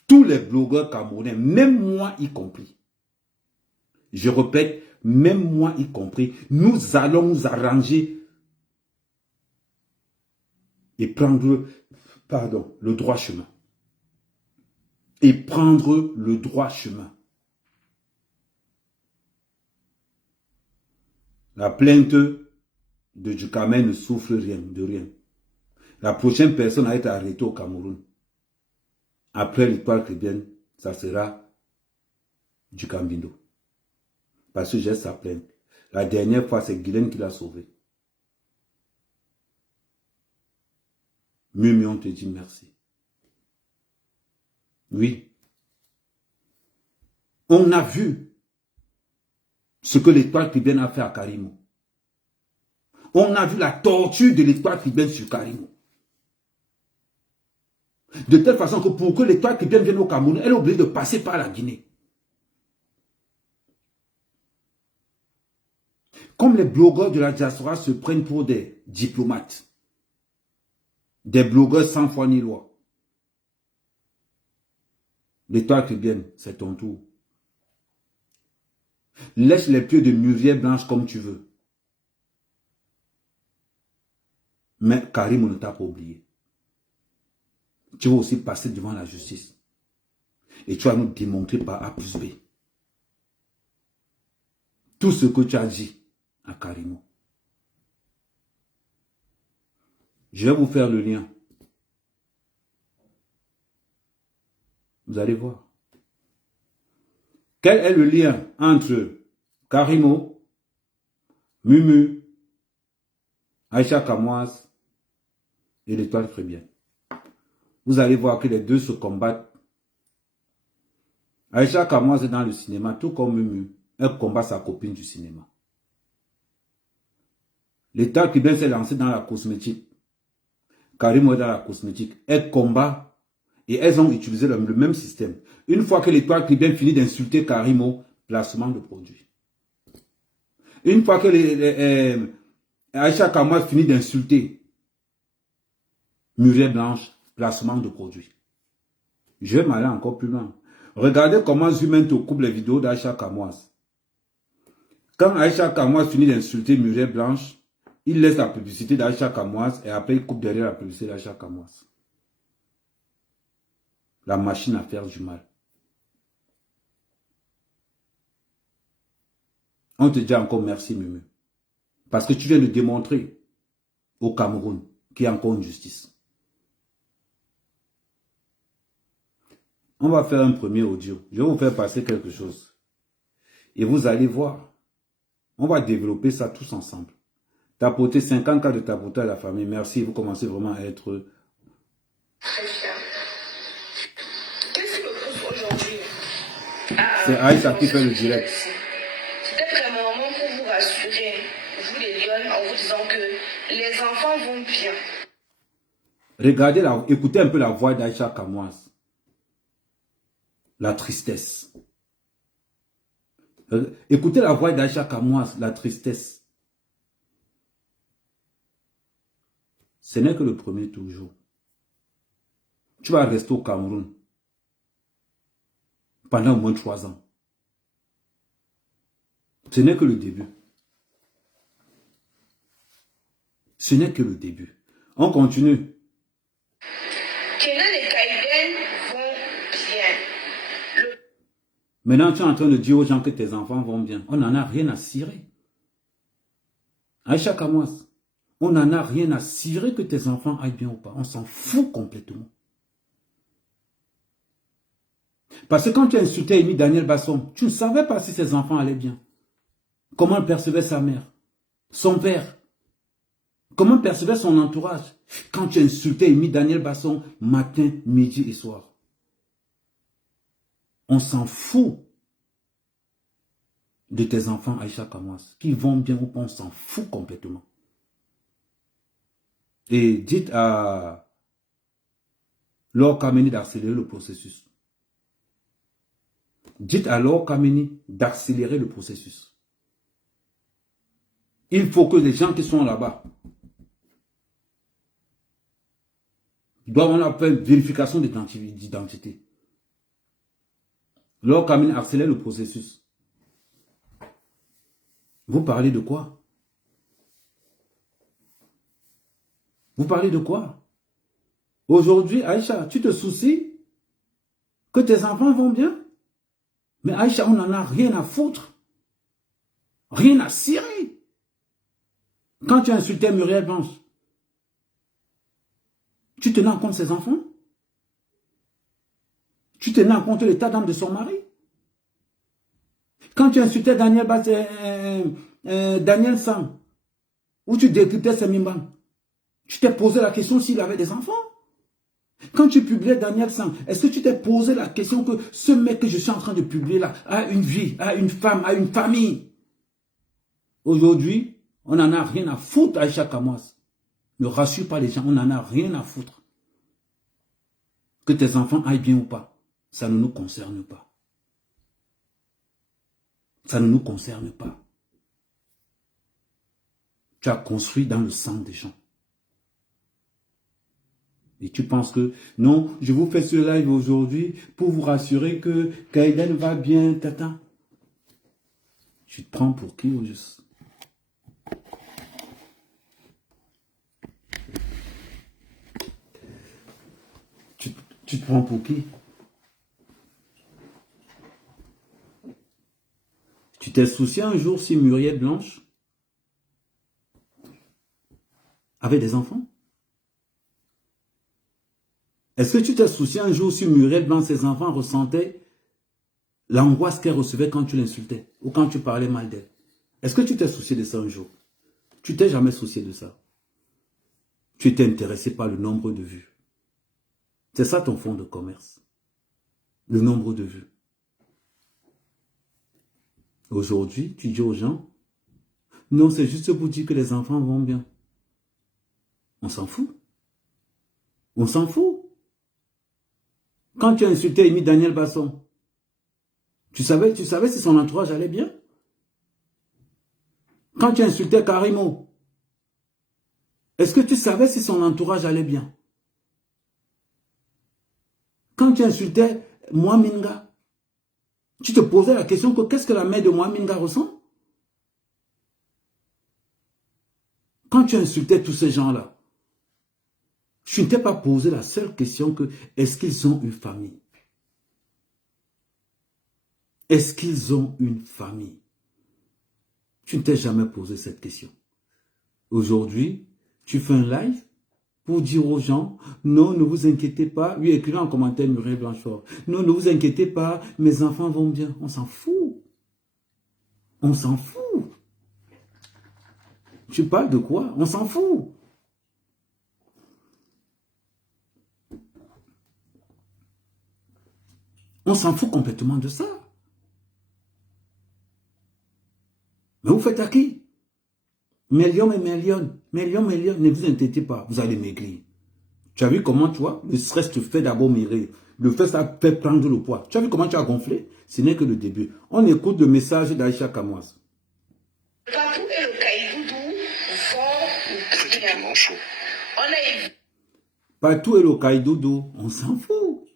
tous les blogueurs camerounais, même moi y compris, je répète, même moi y compris, nous allons nous arranger et prendre, le droit chemin. Et prendre le droit chemin. La plainte de Djukamel ne souffre de rien. La prochaine personne à être arrêtée au Cameroun, après l'histoire chrétienne, ça sera Djukambindo. Parce que j'ai sa plainte. La dernière fois, c'est Guylaine qui l'a sauvé. Mieux, on te dit merci. Oui. On a vu ce que l'étoile chrétienne a fait à Karimo. On a vu la torture de l'étoile chrétienne sur Karimo. De telle façon que pour que l'étoile chrétienne vienne au Cameroun, elle est obligée de passer par la Guinée. Comme les blogueurs de la diaspora se prennent pour des diplomates, des blogueurs sans foi ni loi. L'étoile chrétienne, c'est ton tour. Lèche les pieds de Muriel Blanche comme tu veux. Mais Karim ne t'a pas oublié. Tu vas aussi passer devant la justice. Et tu vas nous démontrer par A plus B tout ce que tu as dit à Karimo. Je vais vous faire le lien. Vous allez voir. Quel est le lien entre Karimo, Mumu, Aïcha Kamwas et l'étoile chrétienne? Vous allez voir que les deux se combattent. Aïcha Kamwas est dans le cinéma, tout comme Mumu. Elle combat sa copine du cinéma. L'étoile chrétienne s'est lancé dans la cosmétique. Karimo est dans la cosmétique. Elle combat et elles ont utilisé le même système. Une fois que l'étoile chrétienne finit d'insulter Karimo, placement de produit. Une fois que Aïcha Kamwas finit d'insulter Muriel Blanche, placement de produit. Je vais m'aller encore plus loin. Regardez comment Zumento coupe les vidéos d'Aïcha Kamwas. Quand Aïcha Kamwas finit d'insulter Muriel Blanche, il laisse la publicité d'Aïcha Kamwas et après il coupe derrière la publicité d'Aïcha Kamwas. La machine à faire du mal. On te dit encore merci, Mumu. Parce que tu viens de démontrer au Cameroun qu'il y a encore une justice. On va faire un premier audio. Je vais vous faire passer quelque chose. Et vous allez voir. On va développer ça tous ensemble. Tapoter 50 cas de tapoter à la famille. Merci, vous commencez vraiment à être... Qu'est-ce qui me pousse aujourd'hui C'est Aïcha qui fait le direct. C'était vraiment un moment pour vous rassurer, vous les lions, en vous disant que les enfants vont bien. Regardez, écoutez un peu la voix d'Aïcha Kamoise. La tristesse. Écoutez la voix d'Aïcha Kamoise, la tristesse. Ce n'est que le premier toujours. Tu vas rester au Cameroun pendant au moins 3 ans. Ce n'est que le début. Ce n'est que le début. On continue. Kenan et Kaiden vont bien. Maintenant, tu es en train de dire aux gens que tes enfants vont bien. On n'en a rien à cirer. Aïcha Kamoise, on n'en a rien à cirer que tes enfants aillent bien ou pas. On s'en fout complètement. Parce que quand tu as insulté Amy Daniel Basson, tu ne savais pas si ses enfants allaient bien. Comment elle percevait sa mère, son père. Comment percevait son entourage. Quand tu as insulté Amy Daniel Basson, matin, midi et soir. On s'en fout de tes enfants Aïcha Kamoise. Qu'ils vont bien ou pas, on s'en fout complètement. Et dites à Laure Kameni d'accélérer le processus. Dites à Laure Kameni d'accélérer le processus. Il faut que les gens qui sont là-bas doivent faire vérification d'identité. Laure Kameni accélère le processus. Vous parlez de quoi? Vous parlez de quoi? Aujourd'hui, Aïcha, tu te soucies que tes enfants vont bien? Mais Aïcha, on n'en a rien à foutre. Rien à cirer. Quand tu as insulté Muriel Blanche, tu tenais en compte ses enfants? Tu tenais en compte l'état d'âme de son mari? Quand tu insultais Daniel Sam, où tu décryptais ses mimbans, tu t'es posé la question s'il avait des enfants? Quand tu publiais Daniel Sam, est-ce que tu t'es posé la question que ce mec que je suis en train de publier là a une vie, a une femme, a une famille? Aujourd'hui, on n'en a rien à foutre, Aïcha Kamoise. Ne rassure pas les gens, on n'en a rien à foutre. Que tes enfants aillent bien ou pas, ça ne nous concerne pas. Ça ne nous concerne pas. Tu as construit dans le sang des gens. Et tu penses que, non, je vous fais ce live aujourd'hui pour vous rassurer que Kaiden va bien, tata. Tu te prends pour qui au juste? Tu te prends pour qui? Tu t'es soucié un jour si Muriel Blanche avait des enfants? Est-ce que tu t'es soucié un jour si Muriel Blanche, ses enfants ressentaient l'angoisse qu'elle recevait quand tu l'insultais ou quand tu parlais mal d'elle? Est-ce que tu t'es soucié de ça un jour? Tu t'es jamais soucié de ça. Tu étais intéressé par le nombre de vues. C'est ça ton fonds de commerce. Le nombre de vues. Aujourd'hui, tu dis aux gens, non, c'est juste pour dire que les enfants vont bien. On s'en fout. On s'en fout. Quand tu as insulté Amy Daniel Basson, tu savais si son entourage allait bien? Quand tu as insulté Karimo, est-ce que tu savais si son entourage allait bien? Quand tu insultais Mouaminga, tu te posais la question que qu'est-ce que la mère de Mouaminga ressent? Quand tu insultais tous ces gens-là, tu ne t'es pas posé la seule question que est-ce qu'ils ont une famille? Est-ce qu'ils ont une famille? Tu ne t'es jamais posé cette question. Aujourd'hui, tu fais un live, pour dire aux gens, non, ne vous inquiétez pas, lui écrivant en commentaire Muriel Blanchard, non, ne vous inquiétez pas, mes enfants vont bien. On s'en fout. On s'en fout. Tu parles de quoi? On s'en fout. On s'en fout complètement de ça. Mais vous faites à qui? Millions et millions, ne vous inquiétez pas, vous allez maigrir. Tu as vu comment, tu vois, le stress te fait d'abord maigrir. Le fait, ça fait prendre le poids. Tu as vu comment tu as gonflé? Ce n'est que le début. On écoute le message d'Aïcha Kamoise. Patou et le Caïdoudou vont Pratiquement chaud. Patou et le Caïdoudou, on s'en fout.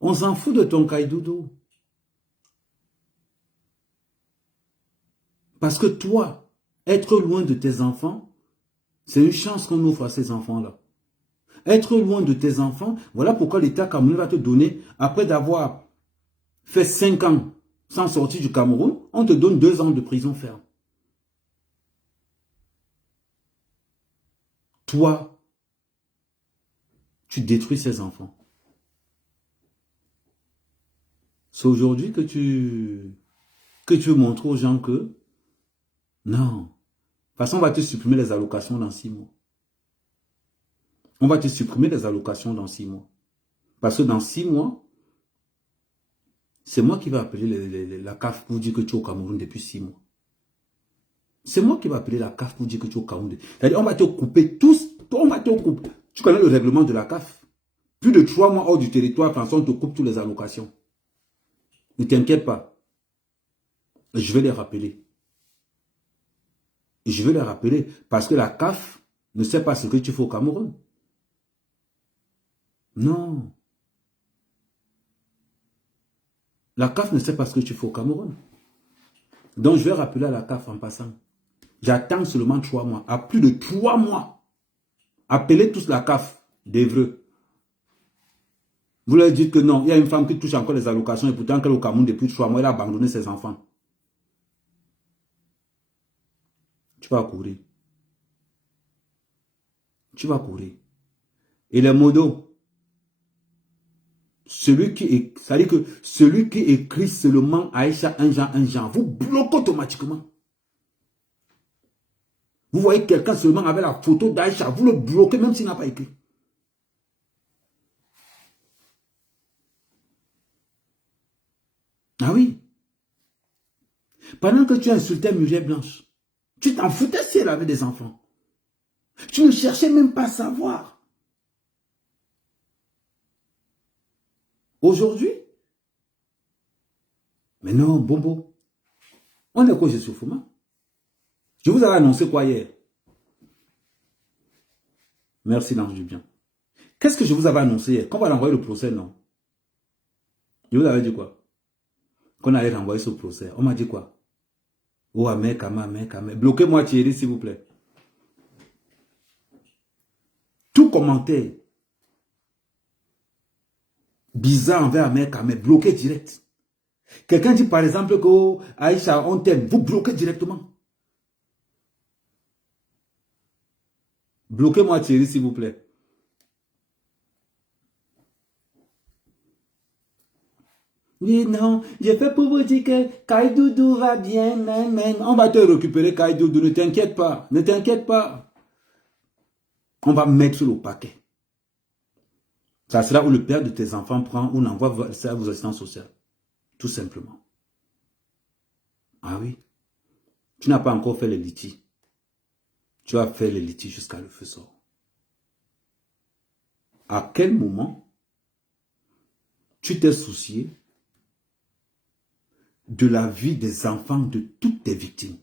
On s'en fout de ton Caïdoudou. Parce que toi, être loin de tes enfants, c'est une chance qu'on offre à ces enfants-là. Être loin de tes enfants, voilà pourquoi l'État camerounais va te donner, après d'avoir fait 5 ans sans sortir du Cameroun, on te donne 2 ans de prison ferme. Toi, tu détruis ces enfants. C'est aujourd'hui que tu montres aux gens que non. De toute façon, on va te supprimer les allocations dans 6 mois. On va te supprimer les allocations dans 6 mois. Parce que dans 6 mois, c'est moi qui vais appeler la CAF pour dire que tu es au Cameroun depuis 6 mois. C'est moi qui vais appeler la CAF pour dire que tu es au Cameroun. C'est-à-dire, on va te couper tous. On va te couper. Tu connais le règlement de la CAF? Plus de 3 mois hors du territoire, François, on te coupe toutes les allocations. Ne t'inquiète pas. Je vais les rappeler. Et je vais les rappeler parce que la CAF ne sait pas ce que tu fais au Cameroun. Non. La CAF ne sait pas ce que tu fais au Cameroun. Donc je vais rappeler à la CAF en passant. J'attends seulement 3 mois. À plus de 3 mois. Appelez tous la CAF d'Evreux. Vous leur dites que non, il y a une femme qui touche encore les allocations et pourtant qu'elle est au Cameroun depuis 3 mois, elle a abandonné ses enfants. Tu vas courir. Tu vas courir. Et les modos, celui qui écrit seulement Aïcha un genre, vous bloquez automatiquement. Vous voyez quelqu'un seulement avec la photo d'Aïcha, vous le bloquez même s'il n'a pas écrit. Ah oui. Pendant que tu insultais Muriel Blanche, tu t'en foutais si elle avait des enfants. Tu ne cherchais même pas à savoir. Aujourd'hui, mais non, Bombo, on est quoi, je suis Fouma? Je vous avais annoncé quoi hier? Merci, l'ange du bien. Qu'est-ce que je vous avais annoncé hier? Qu'on va renvoyer le procès, non? Je vous avais dit quoi? Qu'on allait renvoyer ce procès. On m'a dit quoi? Oh, Amé, Kama. Bloquez-moi Thierry, s'il vous plaît. Tout commentaire bizarre envers Amé, Kama, bloqué direct. Quelqu'un dit par exemple que oh, Aïcha, on t'aime, vous bloquez directement. Bloquez-moi Thierry, s'il vous plaît. Oui, non, j'ai fait pour vous dire que Caïdoudou va bien, mais. On va te récupérer, Caïdoudou, ne t'inquiète pas, ne t'inquiète pas. On va mettre le paquet. Ça sera où le père de tes enfants prend ou n'envoie ça à vos assistants sociaux. Tout simplement. Ah oui. Tu n'as pas encore fait les litiges. Tu as fait les litiges jusqu'à le feu sort. À quel moment tu t'es soucié de la vie des enfants de toutes tes victimes?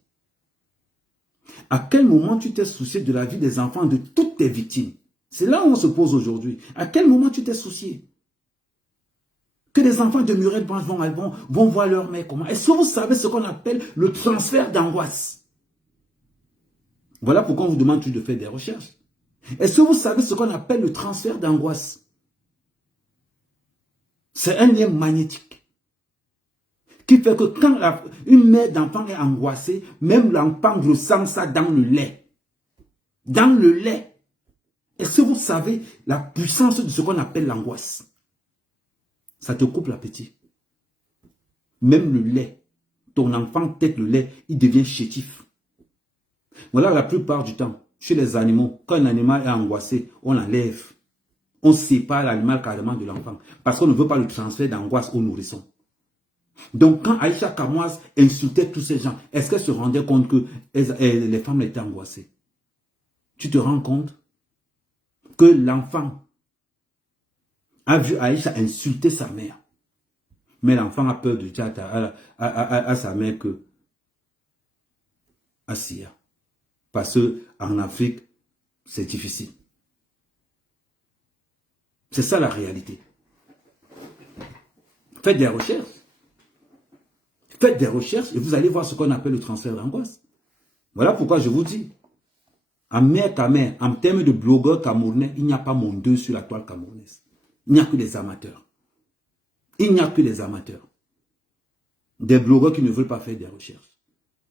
À quel moment tu t'es soucié de la vie des enfants de toutes tes victimes? C'est là où on se pose aujourd'hui. À quel moment tu t'es soucié que les enfants de Muriel Blanche vont voir leur mère comment? Est-ce que vous savez ce qu'on appelle le transfert d'angoisse? Voilà pourquoi on vous demande de faire des recherches. Est-ce que vous savez ce qu'on appelle le transfert d'angoisse? C'est un lien magnétique qui fait que quand une mère d'enfant est angoissée, même l'enfant ressent ça dans le lait. Dans le lait. Est-ce que vous savez la puissance de ce qu'on appelle l'angoisse? Ça te coupe l'appétit. Même le lait. Ton enfant tête le lait, il devient chétif. Voilà la plupart du temps, chez les animaux, quand un animal est angoissé, on l'enlève. On sépare l'animal carrément de l'enfant. Parce qu'on ne veut pas le transfert d'angoisse au nourrisson. Donc quand Aïcha Kamoise insultait tous ces gens, est-ce qu'elle se rendait compte que les femmes étaient angoissées? Tu te rends compte que l'enfant a vu Aïcha insulter sa mère. Mais l'enfant a peur de dire à sa mère que Assia. Parce qu'en Afrique, c'est difficile. C'est ça la réalité. Faites des recherches. Faites des recherches et vous allez voir ce qu'on appelle le transfert d'angoisse. Voilà pourquoi je vous dis, en mer qu'à mer, en termes de blogueurs camerounais, il n'y a pas mon deux sur la toile camerounaise. Il n'y a que des amateurs. Il n'y a que des amateurs. Des blogueurs qui ne veulent pas faire des recherches.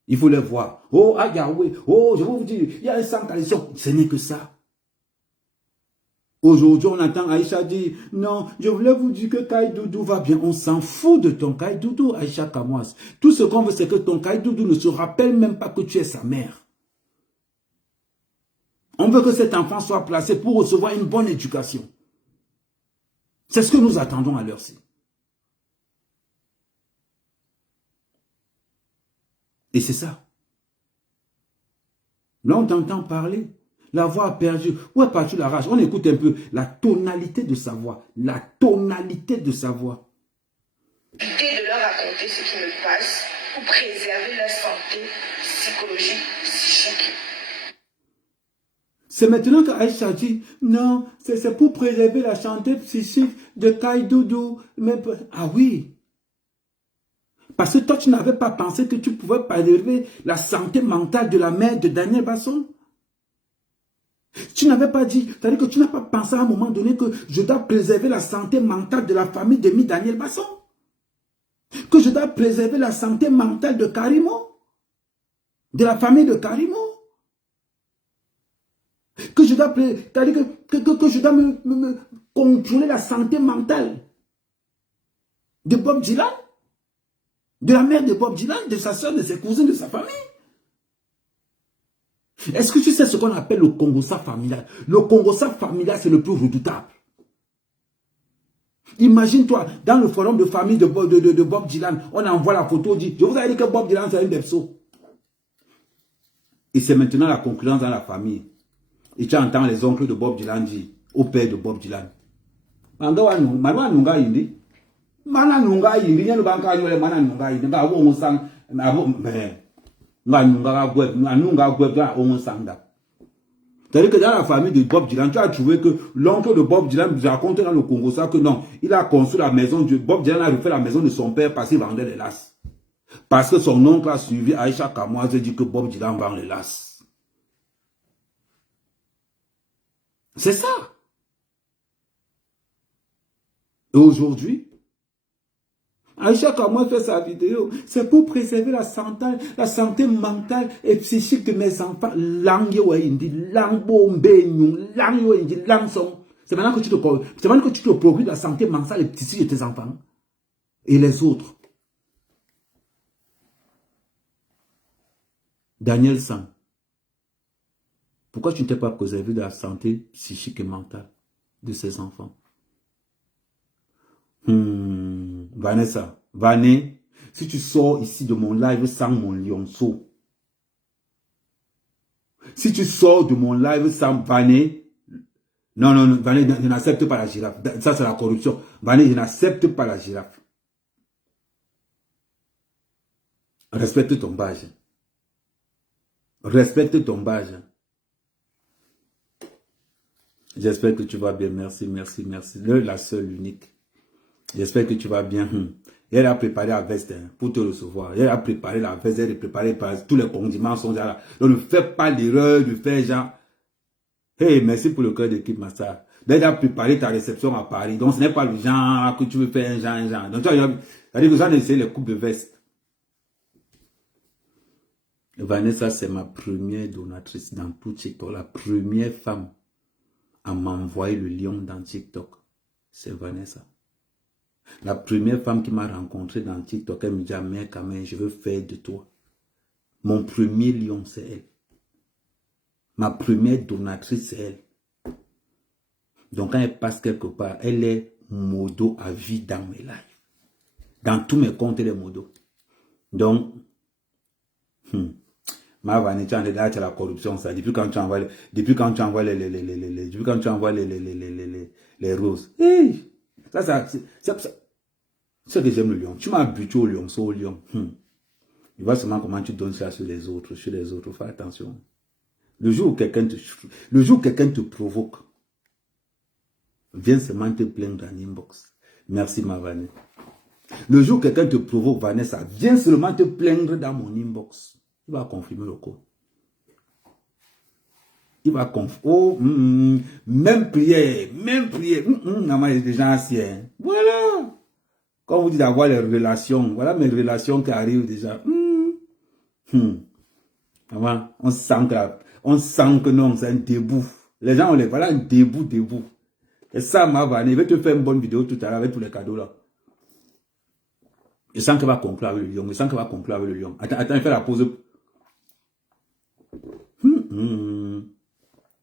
Il faut les voir. Oh, ah Yahweh, oh, je vais vous dire, il y a un sang tradition. Ce n'est que ça. Aujourd'hui, on entend Aïcha dire, non, je voulais vous dire que Kai Doudou va bien. On s'en fout de ton Kai Doudou, Aïcha Kamoise. Tout ce qu'on veut, c'est que ton Kai Doudou ne se rappelle même pas que tu es sa mère. On veut que cet enfant soit placé pour recevoir une bonne éducation. C'est ce que nous attendons à l'heure-ci. Et c'est ça. Là, on t'entend parler. La voix a perdu. Où est partie la rage? On écoute un peu la tonalité de sa voix. La tonalité de sa voix. L'idée de leur raconter ce qui me passe pour préserver leur santé psychologique, psychique. C'est maintenant qu'Aïcha dit, non, c'est pour préserver la santé psychique de Kai Doudou. Ah oui. Parce que toi, tu n'avais pas pensé que tu pouvais préserver la santé mentale de la mère de Daniel Basson. Tu n'avais pas dit, c'est-à-dire que tu n'as pas pensé à un moment donné que je dois préserver la santé mentale de la famille de Daniel Basson. Que je dois préserver la santé mentale de Karimo. De la famille de Karimo. Que je dois, c'est-à-dire que je dois me contrôler la santé mentale de Bob Dylan. De la mère de Bob Dylan, de sa soeur, de ses cousins, de sa famille. Est-ce que tu sais ce qu'on appelle le Congossa familial? Le Congossa familial, c'est le plus redoutable. Imagine-toi, dans le forum de famille de Bob Dylan, on envoie la photo, on dit, je vous avais dit que Bob Dylan, c'est un Depso. Et c'est maintenant la concurrence dans la famille. Et tu entends les oncles de Bob Dylan dire au père de Bob Dylan. C'est-à-dire que dans la famille de Bob Dylan, tu as trouvé que l'oncle de Bob Dylan nous raconte dans le Congo ça que non, il a construit la maison de Bob Dylan, a refait la maison de son père parce qu'il vendait les lasses. Parce que son oncle a suivi Aïcha Kamoise et dit que Bob Dylan vend les lasses. C'est ça. Et aujourd'hui, Aïcha Kamoise fait sa vidéo. C'est pour préserver la santé mentale et psychique de mes enfants. C'est maintenant que tu te préoccupes de la santé mentale et psychique de tes enfants. Et les autres. Daniel San. Pourquoi tu ne t'es pas préservé de la santé psychique et mentale de ces enfants? Vanessa, Vané, si tu sors ici de mon live sans mon lionceau, si tu sors de mon live sans Vané, non, Vané, je n'accepte pas la girafe. Ça, c'est la corruption. Vané, je n'accepte pas la girafe. Respecte ton badge. Respecte ton badge. J'espère que tu vas bien. Merci. La seule, unique. J'espère que tu vas bien. Elle a préparé la veste pour te recevoir. Elle a préparé la veste, elle a préparé tous les condiments sont là. Donc ne fais pas l'erreur de faire genre. Hey, merci pour le cœur d'équipe Master. Elle a préparé ta réception à Paris. Donc ce n'est pas le genre que tu veux faire un genre. Donc tu as dit que j'en ai essayé les coupes de veste. Vanessa, c'est ma première donatrice dans tout TikTok. La première femme à m'envoyer le lion dans TikTok, c'est Vanessa. La première femme qui m'a rencontré dans TikTok, elle me dit, mec, je veux faire de toi. Mon premier lion, c'est elle. Ma première donatrice, c'est elle. Donc, quand elle passe quelque part, elle est modo à vie dans mes lives. Dans tous mes comptes, elle est modo. Donc, ma Vanessa, là, tu as la corruption, ça. Depuis quand tu envoies les roses. Hey, c'est que j'aime le lion. Tu m'as habitué au lion, c'est au lion. Il voit seulement comment tu donnes ça sur les autres, fais attention. Le jour où quelqu'un te provoque, viens seulement te plaindre en inbox. Merci ma Vanessa. Le jour où quelqu'un te provoque, Vanessa, viens seulement te plaindre dans mon inbox. Il va confirmer le coup. Il va confirmer. Même prière. Maman est déjà ancien. Voilà. Quand vous dites d'avoir les relations, voilà mes relations qui arrivent déjà. Maman, on sent que non, c'est un debout. Les gens, voilà un debout. Et ça, ma Vanessa, je vais te faire une bonne vidéo tout à l'heure avec tous les cadeaux là. Je sens qu'elle va conclure avec le lion. Attends, il fait la pause.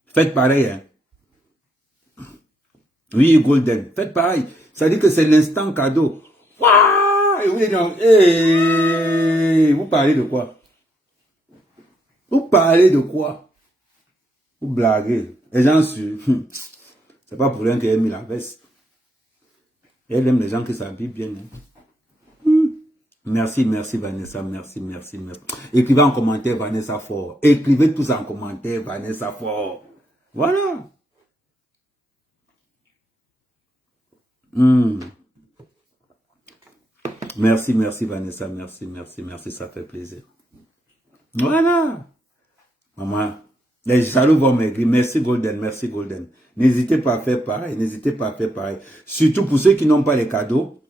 Faites pareil. Hein. Oui, Golden. Faites pareil. Ça dit que c'est l'instant cadeau. Waouh! Vous parlez de quoi? Vous blaguez. Les gens sur. C'est pas pour rien qu'elle a mis la veste. Elle aime les gens qui s'habillent bien. Hein. Merci Vanessa, merci. Écrivez en commentaire Vanessa fort. Écrivez tous en commentaire Vanessa fort. Voilà. Merci Vanessa, merci, ça fait plaisir. Voilà. Maman, les jaloux vont maigrir. Merci Golden. N'hésitez pas à faire pareil, Surtout pour ceux qui n'ont pas les cadeaux.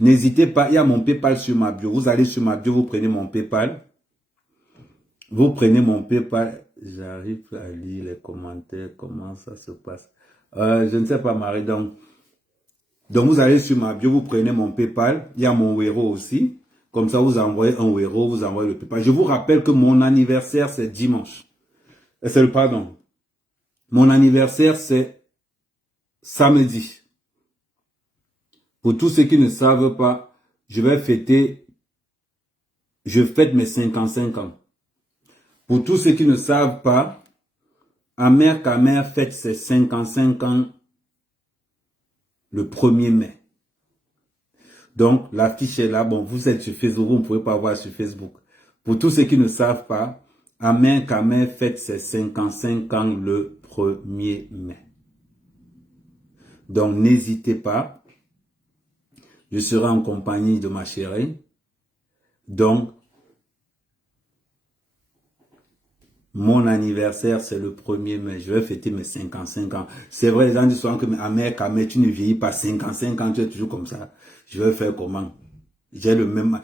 N'hésitez pas, il y a mon PayPal sur ma bio. Vous allez sur ma bio, vous prenez mon PayPal. J'arrive à lire les commentaires. Comment ça se passe? Je ne sais pas, Marie. Donc vous allez sur ma bio, vous prenez mon PayPal. Il y a mon Wero aussi. Comme ça, vous envoyez un Wero, vous envoyez le PayPal. Je vous rappelle que mon anniversaire, c'est dimanche. Mon anniversaire, c'est samedi. Pour tous ceux qui ne savent pas, je fête mes 55 ans. Pour tous ceux qui ne savent pas, Amer Kamer fête ses 55 ans le 1er mai. Donc, l'affiche est là. Bon, vous êtes sur Facebook, vous ne pouvez pas voir sur Facebook. Pour tous ceux qui ne savent pas, Amer Kamer fête ses 55 ans le 1er mai. Donc, n'hésitez pas. Je serai en compagnie de ma chérie. Donc, mon anniversaire, c'est le 1er mai. Je vais fêter mes 55 ans. C'est vrai, les gens disent souvent que Amer Kamer, tu ne vieillis pas 55 ans, tu es toujours comme ça. Je vais faire comment? J'ai les mêmes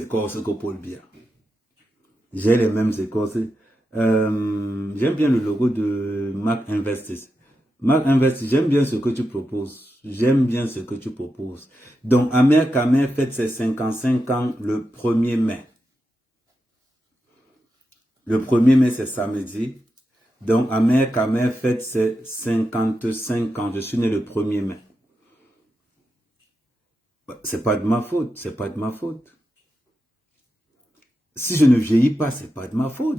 écorces que Paul Biya. J'ai les mêmes écorces. J'aime bien le logo de Mark Investis. Mark Investis, j'aime bien ce que tu proposes. Donc, Amer Kamer fête ses 55 ans le 1er mai. Le 1er mai, c'est samedi. Donc, Amer Kamer fête ses 55 ans. Je suis né le 1er mai. C'est pas de ma faute. Si je ne vieillis pas, c'est pas de ma faute.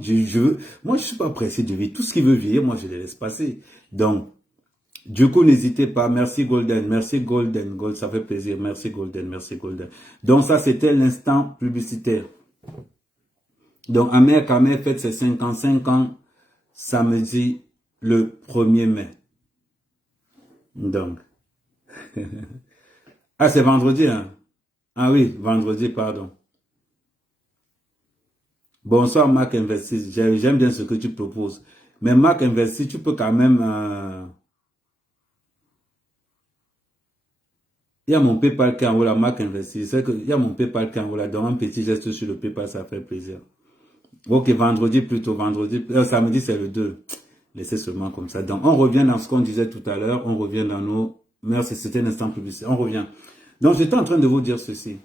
Moi, je suis pas pressé de vieillir. Tout ce qui veut vieillir, moi, je les laisse passer. Donc, du coup, n'hésitez pas. Merci Golden. Ça fait plaisir. Merci Golden. Donc, ça, c'était l'instant publicitaire. Donc, Amer Kamer fête ses 55 ans samedi le 1er mai. Donc. Ah, c'est vendredi, hein? Ah oui, vendredi, pardon. Bonsoir, Marc Investis. J'aime bien ce que tu proposes. Mais Marc Investis, tu peux quand même... Il y a mon PayPal qui envoie la Marc Investis. C'est que il y a mon PayPal qui envoie là. Donc, un petit geste sur le PayPal, ça fait plaisir. Ok, vendredi plutôt. Samedi, c'est le 2. Laissez seulement comme ça. Donc, on revient dans ce qu'on disait tout à l'heure. On revient dans nos... Merci, c'était un instant publicitaire. On revient. Donc, j'étais en train de vous dire ceci.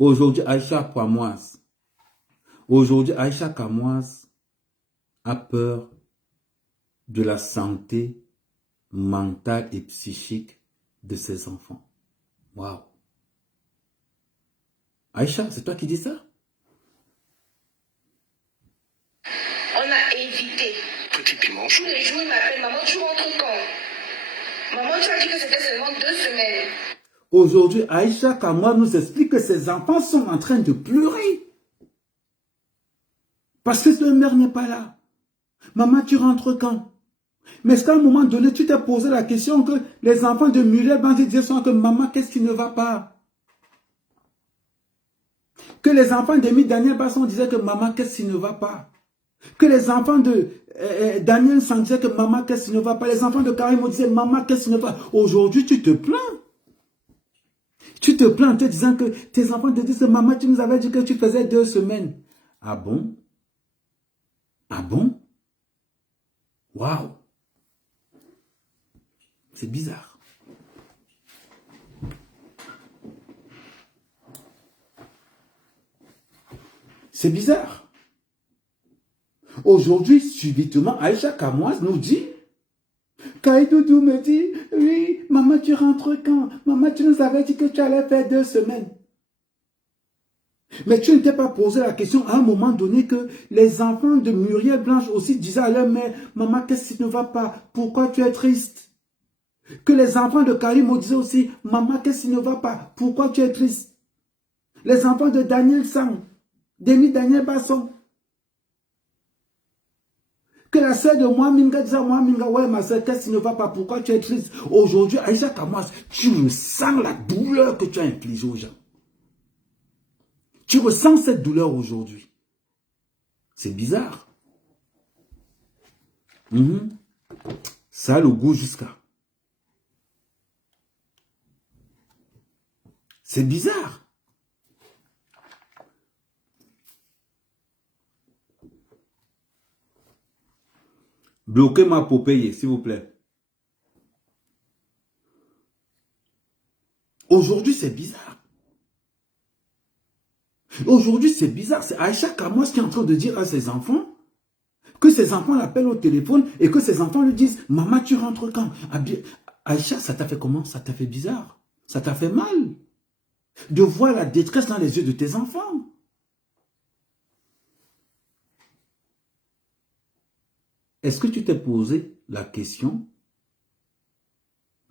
Aujourd'hui, Aïcha Kamoise. Aujourd'hui, Aïcha Kamoise a peur de la santé mentale et psychique de ses enfants. Waouh. Aïcha, c'est toi qui dis ça? On a évité. Petit piment chaud. Tous les jours, il m'appelle, maman, tu rentres quand? Maman, tu as dit que c'était seulement 2 semaines. Aujourd'hui, Aïcha Kamoise nous explique que ses enfants sont en train de pleurer. Parce que leur mère n'est pas là. Maman, tu rentres quand? Mais est-ce qu'à un moment donné, tu t'es posé la question que les enfants de Muriel Bandit disaient souvent que maman, qu'est-ce qui ne va pas? Que les enfants de Daniel Basson disaient que maman, qu'est-ce qui ne va pas? Que les enfants de Daniel Sang disaient que maman, qu'est-ce qui ne va pas? Les enfants de Karim disaient maman, qu'est-ce qui ne va pas? Aujourd'hui, tu te plains. Tu te plains en te disant que tes enfants te disent que maman, tu nous avais dit que tu faisais 2 semaines. Ah bon? Ah bon? Waouh! C'est bizarre. C'est bizarre. Aujourd'hui, subitement, Aïcha Kamoise nous dit, Kaïdoudou me dit, oui, maman, tu rentres quand? Maman, tu nous avais dit que tu allais faire 2 semaines. Mais tu ne t'es pas posé la question à un moment donné que les enfants de Muriel Blanche aussi disaient à leur mère, maman, qu'est-ce qui ne va pas? Pourquoi tu es triste? Que les enfants de Karim disaient aussi, maman, qu'est-ce qui ne va pas? Pourquoi tu es triste? Les enfants de Daniel Sang, Demi Daniel Basson. Que la sœur de Mohaminga disait, Mohaminga, ouais, ma sœur, qu'est-ce qui ne va pas? Pourquoi tu es triste? Aujourd'hui, Aïcha Kamoise, tu ressens la douleur que tu as infligée aux gens. Tu ressens cette douleur aujourd'hui. C'est bizarre. Ça a le goût jusqu'à. C'est bizarre. Bloquez ma Popeye, s'il vous plaît. Aujourd'hui, c'est bizarre. Aujourd'hui, c'est bizarre. C'est Aïcha Kamoise qui est en train de dire à ses enfants que ses enfants l'appellent au téléphone et que ses enfants lui disent « Maman, tu rentres quand ?» Aïcha, ça t'a fait comment? Ça t'a fait bizarre. Ça t'a fait mal de voir la détresse dans les yeux de tes enfants. Est-ce que tu t'es posé la question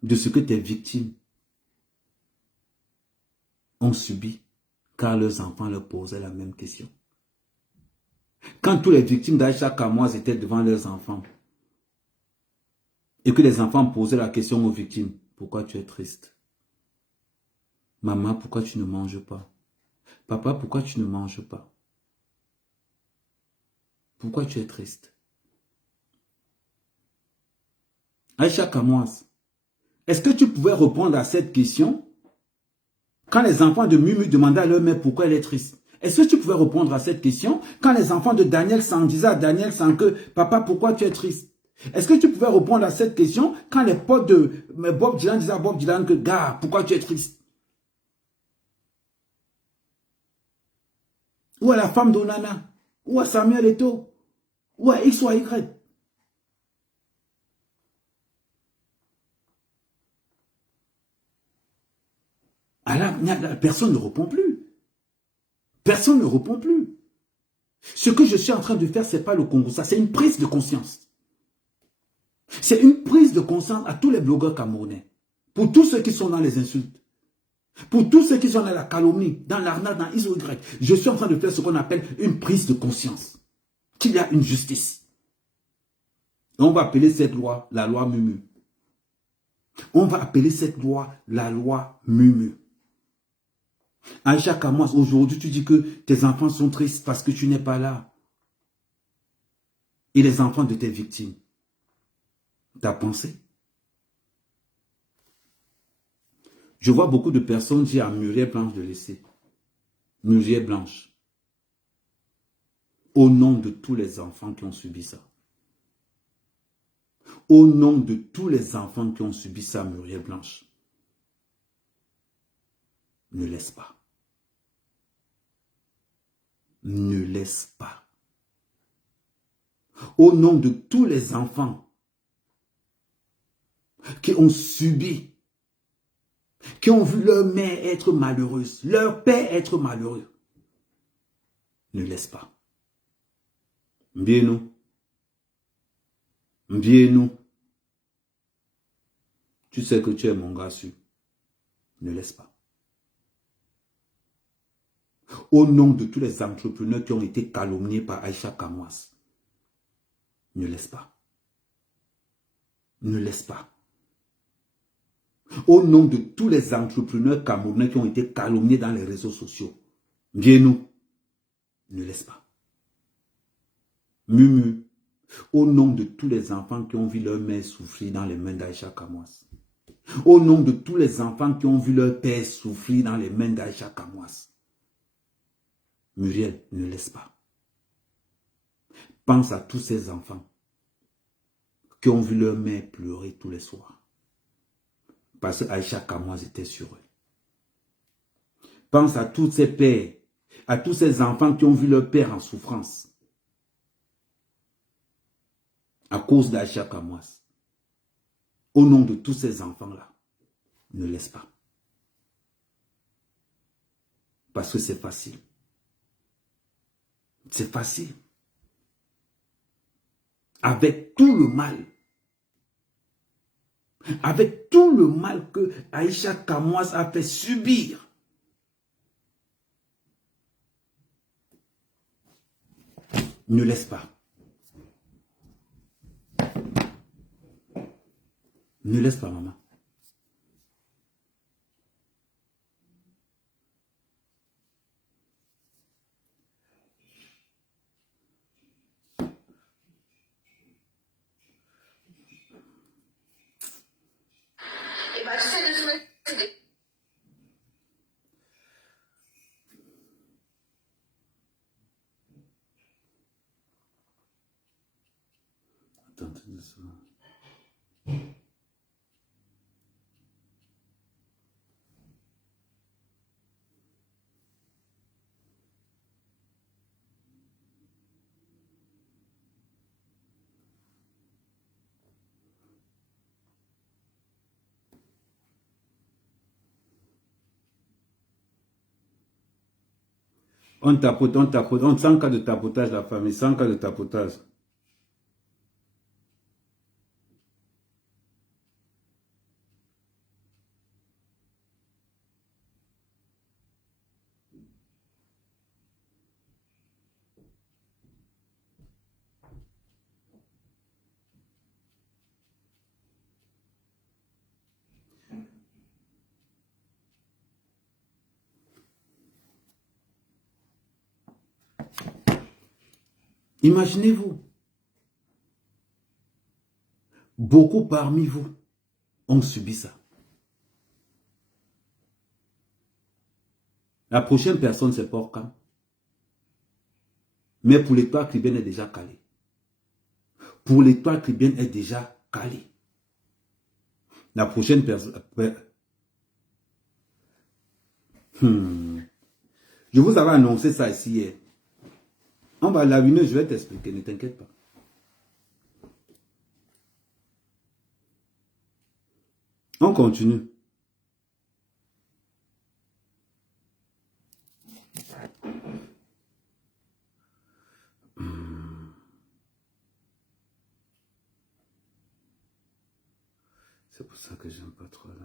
de ce que tes victimes ont subi car leurs enfants leur posaient la même question? Quand toutes les victimes d'Aïcha Kamoise étaient devant leurs enfants et que les enfants posaient la question aux victimes, pourquoi tu es triste? Maman, pourquoi tu ne manges pas? Papa, pourquoi tu ne manges pas? Pourquoi tu es triste? Aïcha Kamoise, est-ce que tu pouvais répondre à cette question quand les enfants de Mumu demandaient à leur mère pourquoi elle est triste? Est-ce que tu pouvais répondre à cette question quand les enfants de Daniel Sang disaient à Daniel Sang que papa, pourquoi tu es triste? Est-ce que tu pouvais répondre à cette question quand les potes de Bob Dylan disaient à Bob Dylan que gars, pourquoi tu es triste? Ou à la femme d'Onana, ou à Samuel Eto'o, ou à X ou à Y. Personne ne répond plus. Personne ne répond plus. Ce que je suis en train de faire, ce n'est pas le Congo, ça, c'est une prise de conscience. C'est une prise de conscience à tous les blogueurs camerounais. Pour tous ceux qui sont dans les insultes. Pour tous ceux qui sont dans la calomnie, dans l'arnaque, dans X ou Y. Je suis en train de faire ce qu'on appelle une prise de conscience. Qu'il y a une justice. Et on va appeler cette loi la loi Mumu. On va appeler cette loi la loi Mumu. Aïcha Kamoise, aujourd'hui tu dis que tes enfants sont tristes parce que tu n'es pas là. Et les enfants de tes victimes. T'as pensé? Je vois beaucoup de personnes dire à Muriel Blanche de laisser. Muriel Blanche. Au nom de tous les enfants qui ont subi ça. Au nom de tous les enfants qui ont subi ça, Muriel Blanche, ne laisse pas. Ne laisse pas. Au nom de tous les enfants qui ont subi, qui ont vu leur mère être malheureuse, leur père être malheureux, ne laisse pas. Mbienou. Mbienou. Tu sais que tu es mon gars sûr. Ne laisse pas. Au nom de tous les entrepreneurs qui ont été calomniés par Aïcha Kamwas, ne laisse pas. Ne laisse pas. Au nom de tous les entrepreneurs camerounais qui ont été calomniés dans les réseaux sociaux, Mbienou, ne laisse pas. Mumu, au nom de tous les enfants qui ont vu leur mère souffrir dans les mains d'Aïcha Kamwas, au nom de tous les enfants qui ont vu leur père souffrir dans les mains d'Aïcha Kamwas, Muriel, ne laisse pas. Pense à tous ces enfants qui ont vu leur mère pleurer tous les soirs parce que Aïcha Kamwas était sur eux. Pense à tous ces pères, à tous ces enfants qui ont vu leur père en souffrance à cause d'Aïcha Kamwas. Au nom de tous ces enfants-là, ne laisse pas. Parce que c'est facile. C'est facile. Avec tout le mal que Aïcha Kamwas a fait subir, ne laisse pas. Ne laisse pas, maman. Et bah, tu sais, de soumettre des... Attends, ça. On tapote, on 100 cas de tapotage, la famille, 100 cas de tapotage. Imaginez-vous, beaucoup parmi vous ont subi ça. La prochaine personne, c'est Porcam. Mais pour l'étoile cribienne est déjà calée. Pour l'étoile cribienne est déjà calée. La prochaine personne... Je vous avais annoncé ça ici hier. On va l'aviner, je vais t'expliquer, ne t'inquiète pas. On continue. C'est pour ça que j'aime pas trop là.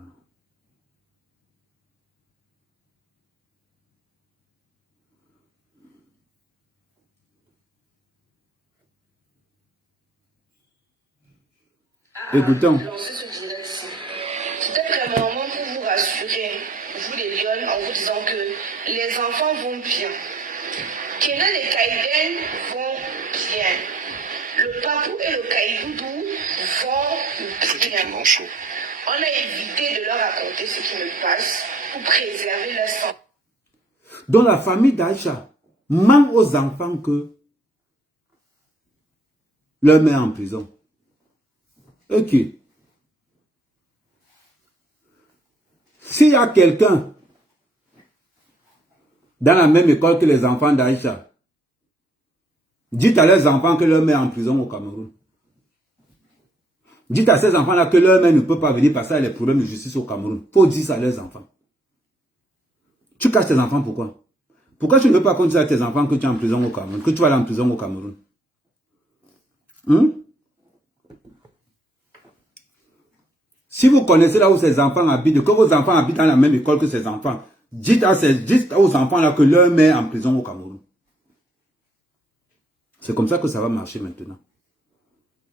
Écoutons. Lancer ce direct-ci. C'était vraiment un moment pour vous rassurer, vous les lions, en vous disant que les enfants vont bien. Kenan et Kaiden vont bien. Le papou et le Kaïdoudou vont bien. On a évité de leur raconter ce qui me passe pour préserver leur santé. Dans la famille d'Aïcha, même aux enfants que leur mère en prison. Ok. S'il y a quelqu'un dans la même école que les enfants d'Aïcha, dites à leurs enfants que leur mère est en prison au Cameroun. Dites à ces enfants-là que leur mère ne peut pas venir passer à les problèmes de justice au Cameroun. Il faut dire ça à leurs enfants. Tu caches tes enfants pourquoi? Pourquoi tu ne veux pas qu'on dise à tes enfants que tu es en prison au Cameroun, que tu vas aller en prison au Cameroun? Si vous connaissez là où ces enfants habitent, que vos enfants habitent dans la même école que ces enfants, dites aux enfants là que leur mère est en prison au Cameroun. C'est comme ça que ça va marcher maintenant.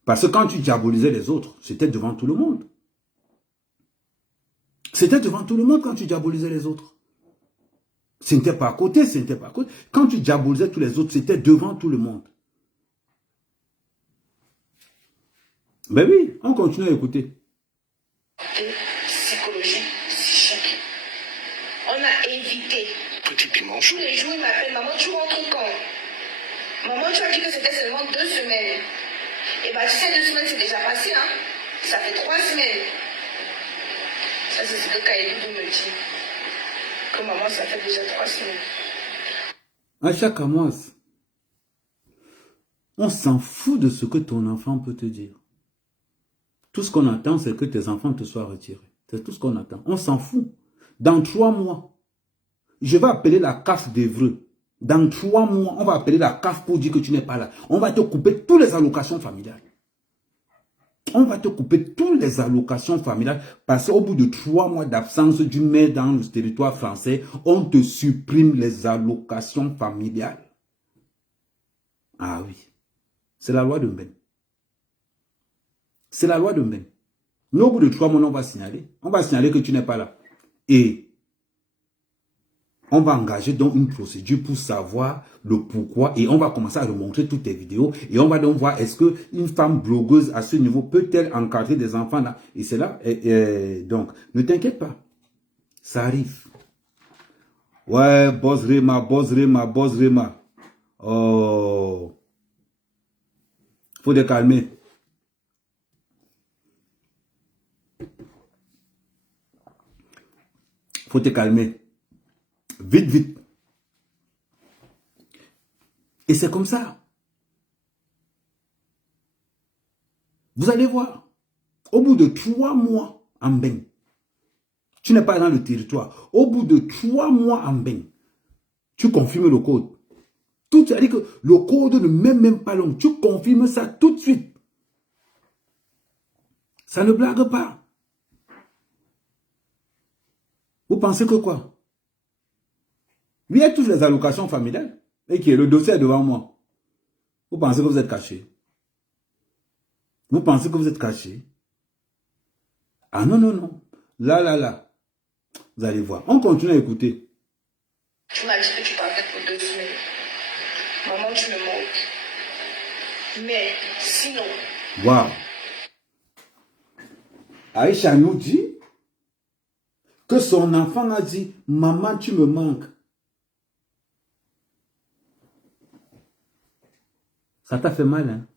Parce que quand tu diabolisais les autres, c'était devant tout le monde. C'était devant tout le monde quand tu diabolisais les autres. Ce n'était pas à côté, ce n'était pas à côté. Quand tu diabolisais tous les autres, c'était devant tout le monde. Ben oui, on continue à écouter. Psychologie, psychique. On a évité. Petit piment Tous les jours, il m'appelle, maman, tu rentres quand? Maman, tu as dit que c'était seulement 2 semaines. Et bah, tu sais, 2 semaines, c'est déjà passé, hein? Ça fait 3 semaines. Ça, c'est ce que Kaïdou me dit. Que maman, ça fait déjà 3 semaines. À chaque mois, on s'en fout de ce que ton enfant peut te dire. Tout ce qu'on attend, c'est que tes enfants te soient retirés. C'est tout ce qu'on attend. On s'en fout. Dans 3 mois, je vais appeler la CAF d'Evreux. Dans 3 mois, on va appeler la CAF pour dire que tu n'es pas là. On va te couper toutes les allocations familiales. On va te couper toutes les allocations familiales parce qu'au bout de 3 mois d'absence d'une mère dans le territoire français, on te supprime les allocations familiales. Ah oui. C'est la loi de Mben. C'est la loi de Mben. Mais au bout de 3 mois, on va signaler. On va signaler que tu n'es pas là. Et on va engager donc une procédure pour savoir le pourquoi. Et on va commencer à remontrer toutes tes vidéos. Et on va donc voir est-ce qu'une femme blogueuse à ce niveau peut-elle encadrer des enfants là. Et c'est là. Donc, ne t'inquiète pas. Ça arrive. Ouais, boss Rema, boss Rema, boss Rema. Oh. Faut te calmer. Faut te calmer. Vite, vite. Et c'est comme ça. Vous allez voir. Au bout de 3 mois en bain, tu n'es pas dans le territoire. Au bout de 3 mois en bain, tu confirmes le code. Tout à dire que le code ne met même pas long. Tu confirmes ça tout de suite. Ça ne blague pas. Vous pensez que quoi? Il y a toutes les allocations familiales. Et qui est le dossier est devant moi. Vous pensez que vous êtes caché? Vous pensez que vous êtes caché? Ah non, non, non. Là, là, là. Vous allez voir. On continue à écouter. Tu m'as dit que tu partais pour 2 semaines. Maman, tu me manques. Mais sinon... Waouh. Aïcha nous dit que son enfant a dit, maman, tu me manques. Ça t'a fait mal, hein?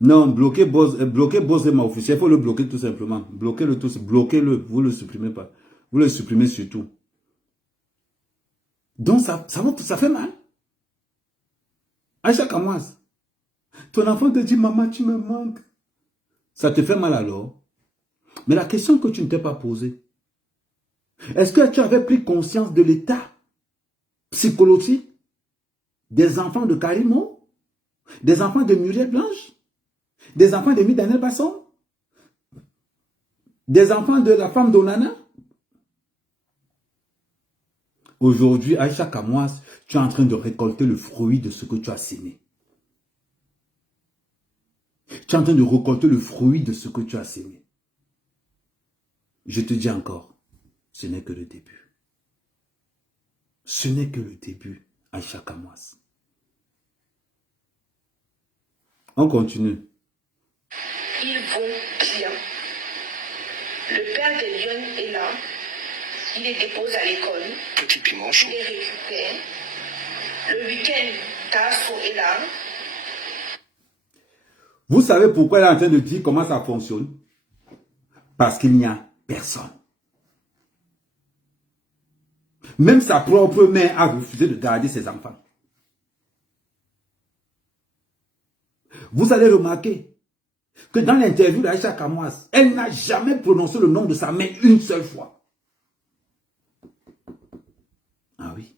Non, bloquez Bozema officiel, il faut le bloquer tout simplement. Bloquez-le tout, bloquez-le, vous ne le supprimez pas. Vous le supprimez surtout. Donc ça fait mal. Aïcha Kamouaz, ton enfant te dit, maman, tu me manques. Ça te fait mal alors? Mais la question que tu ne t'es pas posée, est-ce que tu avais pris conscience de l'état psychologique des enfants de Karimo, des enfants de Muriel Blanche, des enfants de Daniel Basson, des enfants de la femme d'Onana? Aujourd'hui, Aïcha Kamouaz, tu es en train de récolter le fruit de ce que tu as sémé. Tu es en train de récolter le fruit de ce que tu as sémé. Je te dis encore, ce n'est que le début. Ce n'est que le début, Aïcha Kamouaz. On continue. Ils vont bien. Le père de Lyon est là. Il les dépose à l'école. Petit piment chaud. Il les récupère. Le week-end, Tasso est là. Vous savez pourquoi elle est en train de dire comment ça fonctionne? Parce qu'il n'y a personne. Même sa propre mère a refusé de garder ses enfants. Vous allez remarquer que dans l'interview d'Aïcha Kamwas, elle n'a jamais prononcé le nom de sa mère une seule fois. Ah oui.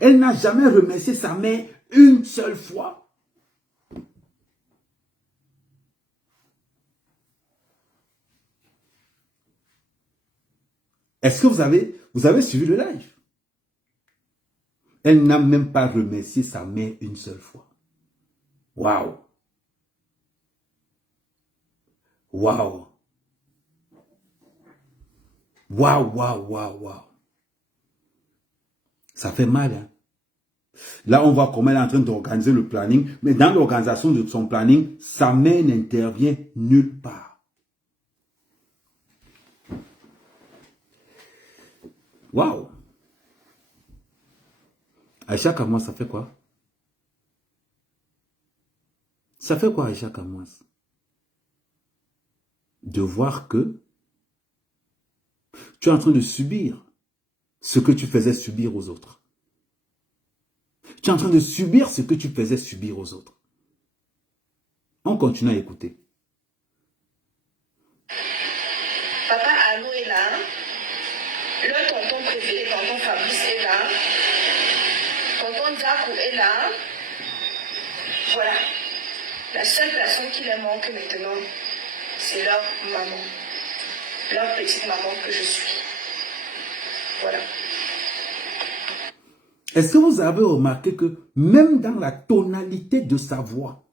Elle n'a jamais remercié sa mère une seule fois. Est-ce que vous avez suivi le live? Elle n'a même pas remercié sa mère une seule fois. Waouh! Waouh! Waouh, waouh, waouh, waouh! Ça fait mal, hein? Là, on voit comment elle est en train d'organiser le planning, mais dans l'organisation de son planning, sa mère n'intervient nulle part. Waouh! Aïcha Kamwas, ça fait quoi? Ça fait quoi, Aïcha Kamwas? De voir que tu es en train de subir ce que tu faisais subir aux autres. Tu es en train de subir ce que tu faisais subir aux autres. On continue à écouter. Papa Allo est là. Le tonton préféré, tonton Fabrice est là. Tonton Diakou est là. Voilà. La seule personne qui leur manque maintenant, c'est leur maman. Leur petite maman que je suis. Voilà. Est-ce que vous avez remarqué que même dans la tonalité de sa voix,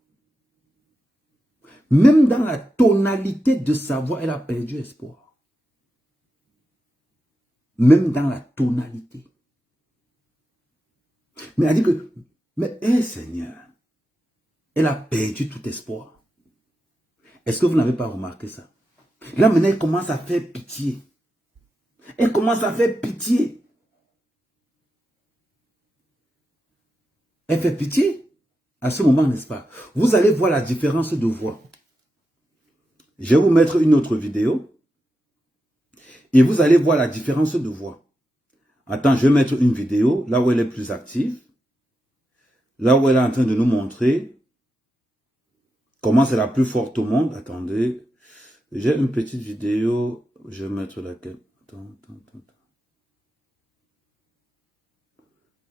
même dans la tonalité de sa voix, elle a perdu espoir. Même dans la tonalité. Mais elle dit que, mais Seigneur, elle a perdu tout espoir. Est-ce que vous n'avez pas remarqué ça? Là maintenant, elle commence à faire pitié. Elle commence à faire pitié. Elle fait pitié à ce moment, n'est-ce pas? Vous allez voir la différence de voix. Je vais vous mettre une autre vidéo. Et vous allez voir la différence de voix. Attends, je vais mettre une vidéo là où elle est plus active. Là où elle est en train de nous montrer comment c'est la plus forte au monde. Attendez. J'ai une petite vidéo. Je vais mettre laquelle. Attends.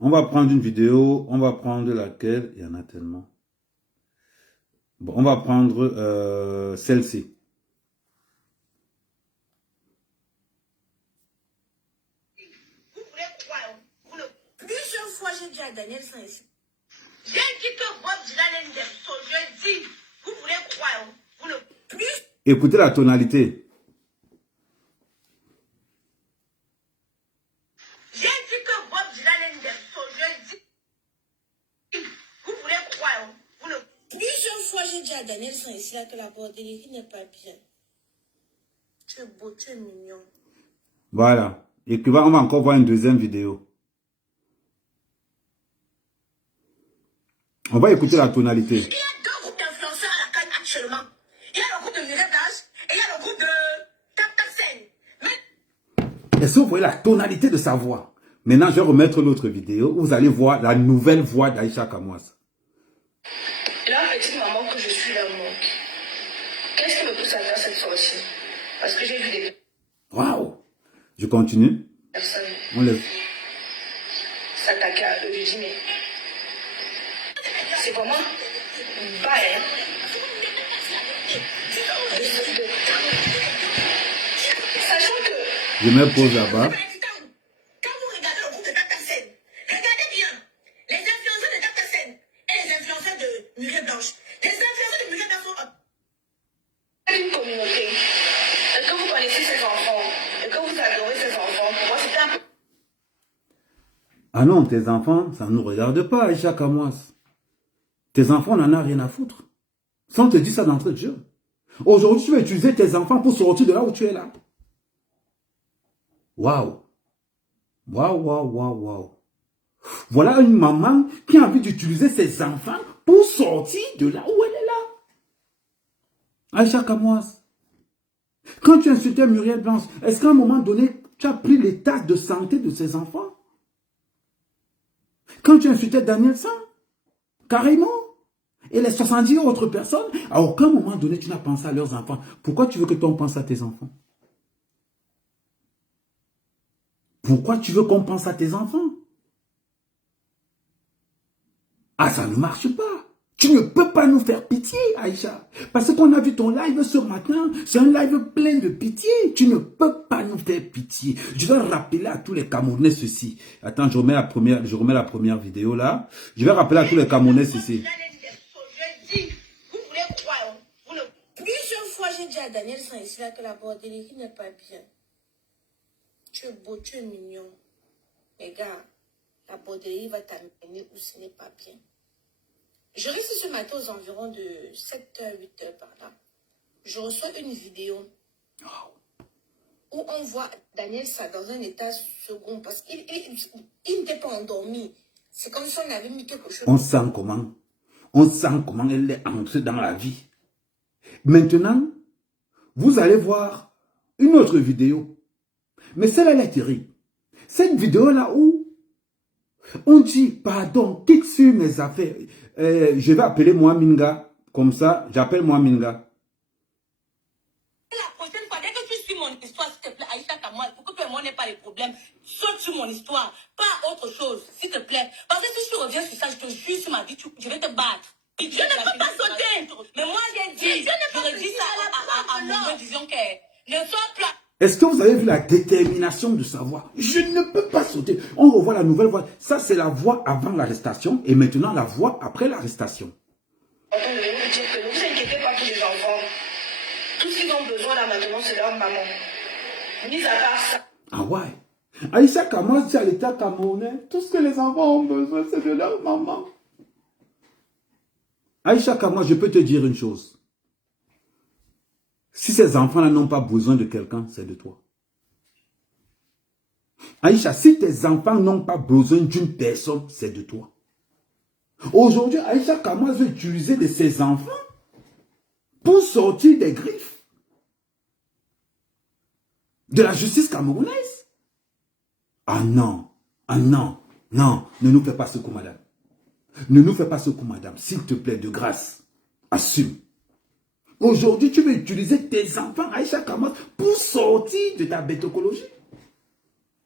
On va prendre une vidéo. On va prendre laquelle. Il y en a tellement. Bon, on va prendre celle-ci. Plusieurs fois, j'ai dit à Daniel Saint-Ici. J'ai dit que Bob Dylan aime so je dis, vous voulez croire, vous ne plus. Écoutez la tonalité. J'ai dit que Bob Dylan aime so je dis, vous voulez croire, vous ne. Plusieurs fois, j'ai dit à Daniel Saint-Ici que la bordellerie n'est pas bien. Tu es beau, tu es mignon. Voilà. Et puis on va encore voir une deuxième vidéo. On va écouter la tonalité. Il y a deux groupes d'influenceurs à la canne actuellement. Il y a le groupe de Mireille Blanche et il y a le groupe de Tap Tap Sen. Est-ce que vous voyez la tonalité de sa voix? Maintenant, je vais remettre l'autre vidéo où vous allez voir la nouvelle voix d'Aïcha Kamwas. La petite maman que je suis leur manque. Qu'est-ce qui me pousse à faire cette sortie? Parce que j'ai vu des Waouh! Je continue. personnes On lève. s'attaquer à eux. Je dis, mais c'est vraiment bas, hein? Sachant que Je mets pause là-bas. quand vous regardez le groupe de Tap Tap Sen, regardez bien les influenceurs de Tap Tap Sen et les influenceurs de Mireille Blanche. Les influenceurs de Mireille Blanche sont une communauté. Et que vous connaissez ces enfants, et que vous adorez ces enfants, pour moi c'est un peu. Ah non, tes enfants, ça ne nous regarde pas, Aïcha Kamwas. Tes enfants, on n'en a rien à foutre. Ça, on te dit ça d'entrée de jeu. Aujourd'hui, tu vas utiliser tes enfants pour sortir de là où tu es là. Waouh. Waouh, waouh, waouh, waouh. Voilà une maman qui a envie d'utiliser ses enfants pour sortir de là où elle est là. Aïcha Kamoise, quand tu insultais Muriel Blanche, est-ce qu'à un moment donné, tu as pris l'état de santé de ses enfants? Quand tu insultais Daniel San, carrément, et les 70 autres personnes, à aucun moment donné, tu n'as pensé à leurs enfants. Pourquoi tu veux que toi, on pense à tes enfants? Pourquoi tu veux qu'on pense à tes enfants? Ah, ça ne marche pas. Tu ne peux pas nous faire pitié, Aïcha. Parce qu'on a vu ton live ce matin. C'est un live plein de pitié. Tu ne peux pas nous faire pitié. Je vais rappeler à tous les Camerounais ceci. Attends, je remets la première vidéo là. Je vais rappeler à tous les Camerounais ceci. Vous voulez croire? Plusieurs fois, j'ai dit à Daniel San ici là que la bordellerie n'est pas bien. Tu es beau, tu es mignon. Mais gars, la bordellerie va t'amener où ce n'est pas bien. Je reste ce matin aux environs de 7h, 8h par là. Je reçois une vidéo où on voit Daniel San dans un état second parce qu'il n'était pas endormi. C'est comme si on avait mis quelque chose. On sent comment elle est entrée dans la vie. Maintenant, vous allez voir une autre vidéo. Mais celle-là est terrible. Cette vidéo-là où on dit, pardon, quitte sur mes affaires. Je vais appeler moi Minga. Comme ça, j'appelle moi Minga. La prochaine fois, dès que tu suis mon histoire, s'il te plaît, Aïcha Kamoise, pour que toi et moi n'ait pas de problème, saute sur mon histoire, pas autre chose, s'il te plaît. Parce que si tu reviens sur ça, je te jure sur ma vie, je vais te battre. Je ne peux pas sauter. Mais moi, j'ai dit, j'aurais dit ça à mon disant que ne sois pas. Est-ce que vous avez vu la détermination de sa voix? Je ne peux pas sauter. On revoit la nouvelle voix. Ça, c'est la voix avant l'arrestation et maintenant la voix après l'arrestation. On peut vous dire que ne vous inquiétez pas pour les enfants. Tout ce qu'ils ont besoin là maintenant, c'est leur maman. Mis à part ça. Ah ouais. Aïcha Kamoise dit à l'État camerounais, tout ce que les enfants ont besoin, c'est de leur maman. Aïcha Kamoise, je peux te dire une chose. Si ces enfants-là n'ont pas besoin de quelqu'un, c'est de toi. Aïcha, si tes enfants n'ont pas besoin d'une personne, c'est de toi. Aujourd'hui, Aïcha Kamoise veut utiliser de ses enfants pour sortir des griffes de la justice camerounaise. Ah non, non, ne nous fais pas ce coup, madame. Ne nous fais pas ce coup, madame. S'il te plaît, de grâce, assume. Aujourd'hui, tu veux utiliser tes enfants, Aïcha Kamoise, pour sortir de ta bêtocologie.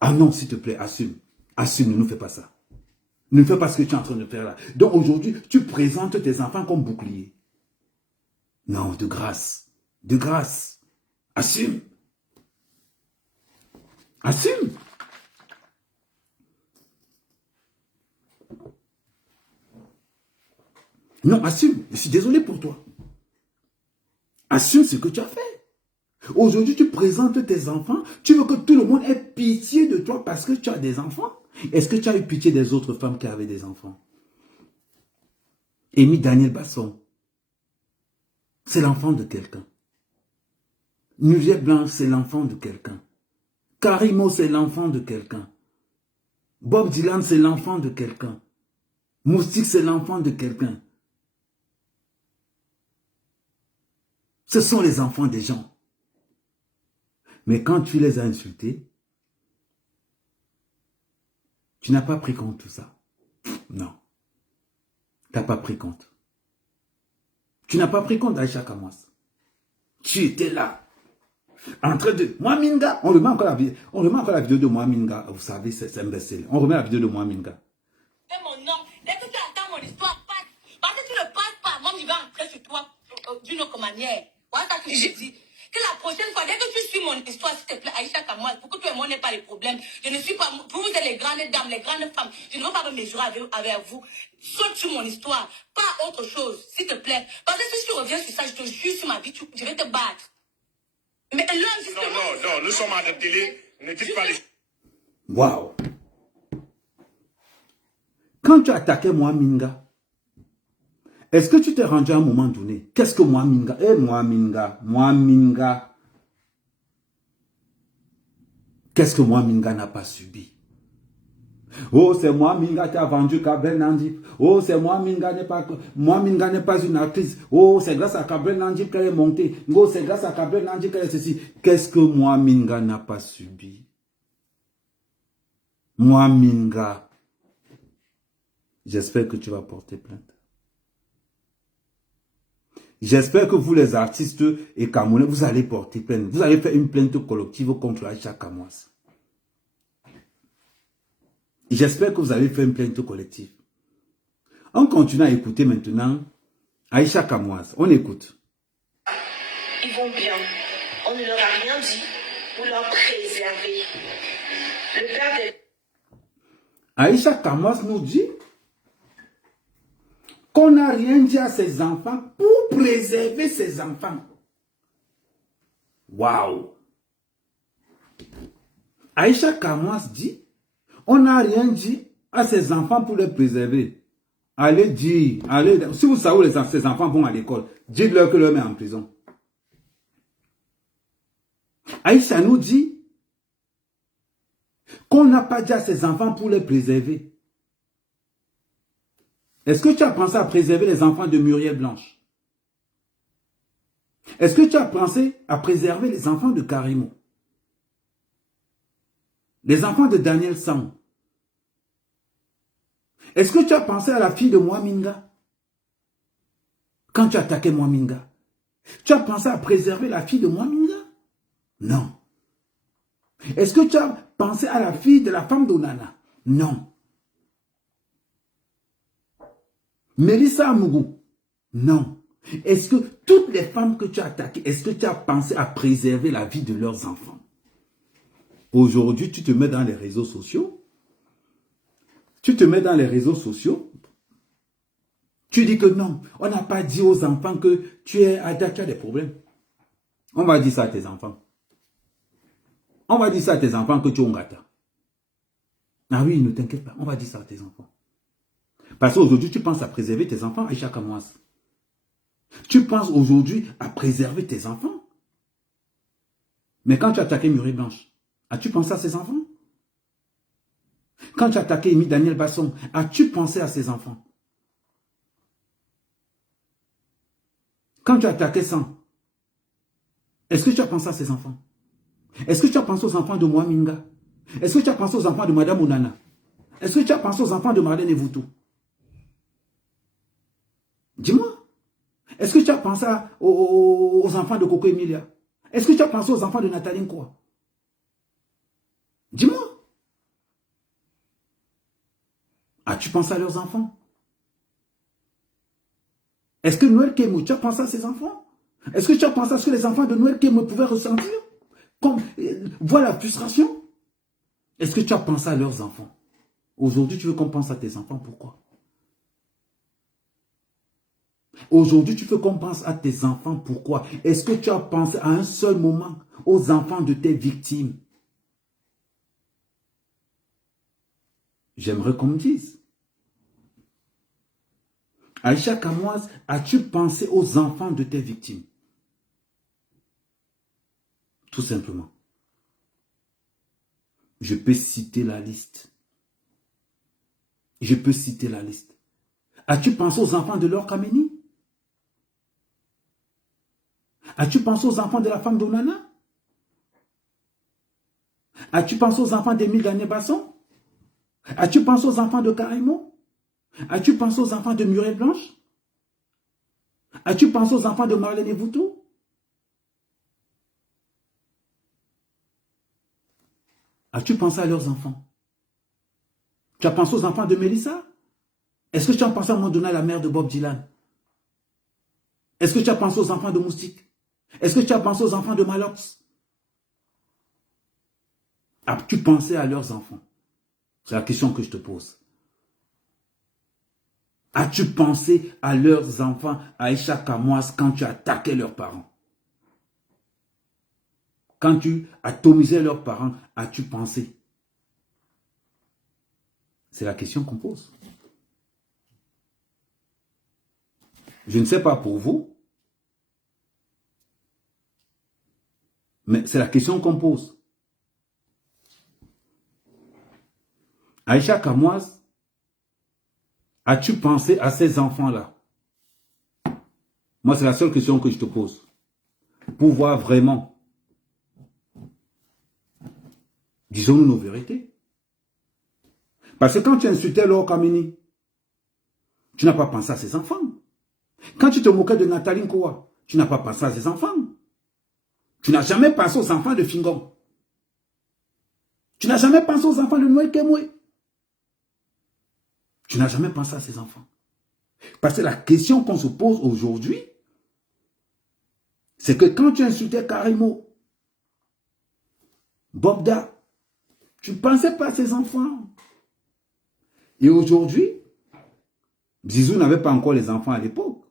Ah non, s'il te plaît, assume. Assume, ne nous fais pas ça. Ne fais pas ce que tu es en train de faire là. Donc aujourd'hui, tu présentes tes enfants comme bouclier. Non, de grâce. De grâce. Assume. Assume. Non, assume. Je suis désolé pour toi. Assume ce que tu as fait. Aujourd'hui, tu présentes tes enfants. Tu veux que tout le monde ait pitié de toi parce que tu as des enfants. Est-ce que tu as eu pitié des autres femmes qui avaient des enfants? Amy Daniel Basson, c'est l'enfant de quelqu'un. Muriel Blanche, c'est l'enfant de quelqu'un. Karimo, c'est l'enfant de quelqu'un. Bob Dylan, c'est l'enfant de quelqu'un. Moustique, c'est l'enfant de quelqu'un. Ce sont les enfants des gens. Mais quand tu les as insultés, tu n'as pas pris compte de tout ça. Non. Tu n'as pas pris compte. Tu n'as pas pris compte d'Aïcha Kamoise. Tu étais là. En train de... Moi Minga, on remet encore la vidéo de Moi Minga. Vous savez, c'est imbécile. On remet la vidéo de Moi Minga. C'est mon nom. Dès que tu attends mon histoire, passe. Parce que tu ne passes pas. Moi, je vais entrer sur toi d'une autre manière. Voilà ça que je dis. Que la prochaine fois, dès que tu suis mon histoire, s'il te plaît, Aïcha Kamoise, pour que toi et moi n'ait pas de problème, je ne suis pas, vous êtes les grandes dames, les grandes femmes, je ne veux pas me mesurer avec vous. Saute sur mon histoire, pas autre chose, s'il te plaît. Parce que si tu reviens sur ça, je te jure sur ma vie, je vais te battre. Mais là, Non, nous sommes à la télé, ne dites pas les... Waouh! Quand tu attaquais Moi Minga, est-ce que tu t'es rendu à un moment donné? Qu'est-ce que Moi Minga? Moi Minga. Qu'est-ce que Moi Minga n'a pas subi? Oh, c'est moi, Minga, qui a vendu Cabrel Nandip. Oh, c'est moi, Minga n'est pas une actrice. Oh, c'est grâce à Cabrel Nandip qu'elle est montée. Oh, c'est grâce à Cabrel Nandip qu'elle est ceci. Qu'est-ce que moi, Minga, n'a pas subi? Moi, Minga, j'espère que tu vas porter plainte. J'espère que vous, les artistes et Camerounais, vous allez porter plainte. Vous allez faire une plainte collective contre Aïcha Kamoas. J'espère que vous allez faire une plainte collective. On continue à écouter maintenant Aïcha Kamoas. On écoute. Ils vont bien. On ne leur a rien dit pour leur préserver. Le père des... Aïcha Kamoas nous dit qu'on n'a rien dit à ses enfants pour préserver ses enfants. Waouh! Aïcha Kamoas dit on n'a rien dit à ses enfants pour les préserver. Allez dire, si vous savez où ses enfants vont à l'école, dites-leur que leur met en prison. Aïcha nous dit qu'on n'a pas dit à ses enfants pour les préserver. Est-ce que tu as pensé à préserver les enfants de Muriel Blanche? Est-ce que tu as pensé à préserver les enfants de Karimo? Les enfants de Daniel Sang? Est-ce que tu as pensé à la fille de Mwaminga? Quand tu attaquais Mwaminga, tu as pensé à préserver la fille de Mwaminga? Non. Est-ce que tu as pensé à la fille de la femme d'Onana? Non. Mélissa Amougou? Non. Est-ce que toutes les femmes que tu as attaquées, est-ce que tu as pensé à préserver la vie de leurs enfants? Aujourd'hui, tu te mets dans les réseaux sociaux. Tu te mets dans les réseaux sociaux. Tu dis que non, on n'a pas dit aux enfants que tu as des problèmes. On va dire ça à tes enfants. On va dire ça à tes enfants que tu es un gâteau. Ah oui, ne t'inquiète pas, on va dire ça à tes enfants. Parce qu'aujourd'hui, tu penses à préserver tes enfants, Aïcha Kamoas. Tu penses aujourd'hui à préserver tes enfants. Mais quand tu as attaqué Muriel Blanche, as-tu pensé à ses enfants? Quand tu as attaqué Daniel Basson, as-tu pensé à ses enfants? Quand tu as attaqué Sang, est-ce que tu as pensé à ses enfants? Est-ce que tu as pensé aux enfants de Mwaminga? Est-ce que tu as pensé aux enfants de Madame Onana? Est-ce que tu as pensé aux enfants de Marlène Evoutou? Dis-moi. Est-ce que tu as pensé aux enfants de Coco Emilia? Est-ce que tu as pensé aux enfants de Nathalie Nkwa? Dis-moi. As-tu pensé à leurs enfants? Est-ce que Noël Kemou, tu as pensé à ses enfants? Est-ce que tu as pensé à ce que les enfants de Noël Kemou pouvaient ressentir? Voir la frustration? Est-ce que tu as pensé à leurs enfants? Aujourd'hui, tu veux qu'on pense à tes enfants, pourquoi? Aujourd'hui, tu veux qu'on pense à tes enfants, pourquoi? Est-ce que tu as pensé à un seul moment aux enfants de tes victimes? J'aimerais qu'on me dise. Aïcha Kamoas, as-tu pensé aux enfants de tes victimes? Tout simplement. Je peux citer la liste. Je peux citer la liste. As-tu pensé aux enfants de Laure Kameni? As-tu pensé aux enfants de la femme d'Onana? As-tu pensé aux enfants d'Émile Daniel Basson? As-tu pensé aux enfants de Karimo? As-tu pensé aux enfants de Muriel Blanche? As-tu pensé aux enfants de Marlène Evoutou? As-tu pensé à leurs enfants? Tu as pensé aux enfants de Mélissa? Est-ce que tu as pensé à Mondona, la mère de Bob Dylan? Est-ce que tu as pensé aux enfants de Moustique? Est-ce que tu as pensé aux enfants de Malox? As-tu pensé à leurs enfants? C'est la question que je te pose. As-tu pensé à leurs enfants, à Aïcha Kamoas, quand tu attaquais leurs parents? Quand tu atomisais leurs parents, as-tu pensé? C'est la question qu'on pose. Je ne sais pas pour vous, mais c'est la question qu'on pose. Aïcha Kamoise, as-tu pensé à ces enfants-là? Moi, c'est la seule question que je te pose. Pour voir vraiment. Disons-nous nos vérités. Parce que quand tu insultais Laure Kameni, tu n'as pas pensé à ses enfants. Quand tu te moquais de Nathalie Nkoa, tu n'as pas pensé à ses enfants. Tu n'as jamais pensé aux enfants de Fingom. Tu n'as jamais pensé aux enfants de Noé Kemwe. Tu n'as jamais pensé à ces enfants. Parce que la question qu'on se pose aujourd'hui, c'est que quand tu insultais Karimo, Bobda, tu ne pensais pas à ces enfants. Et aujourd'hui, Zizou n'avait pas encore les enfants à l'époque.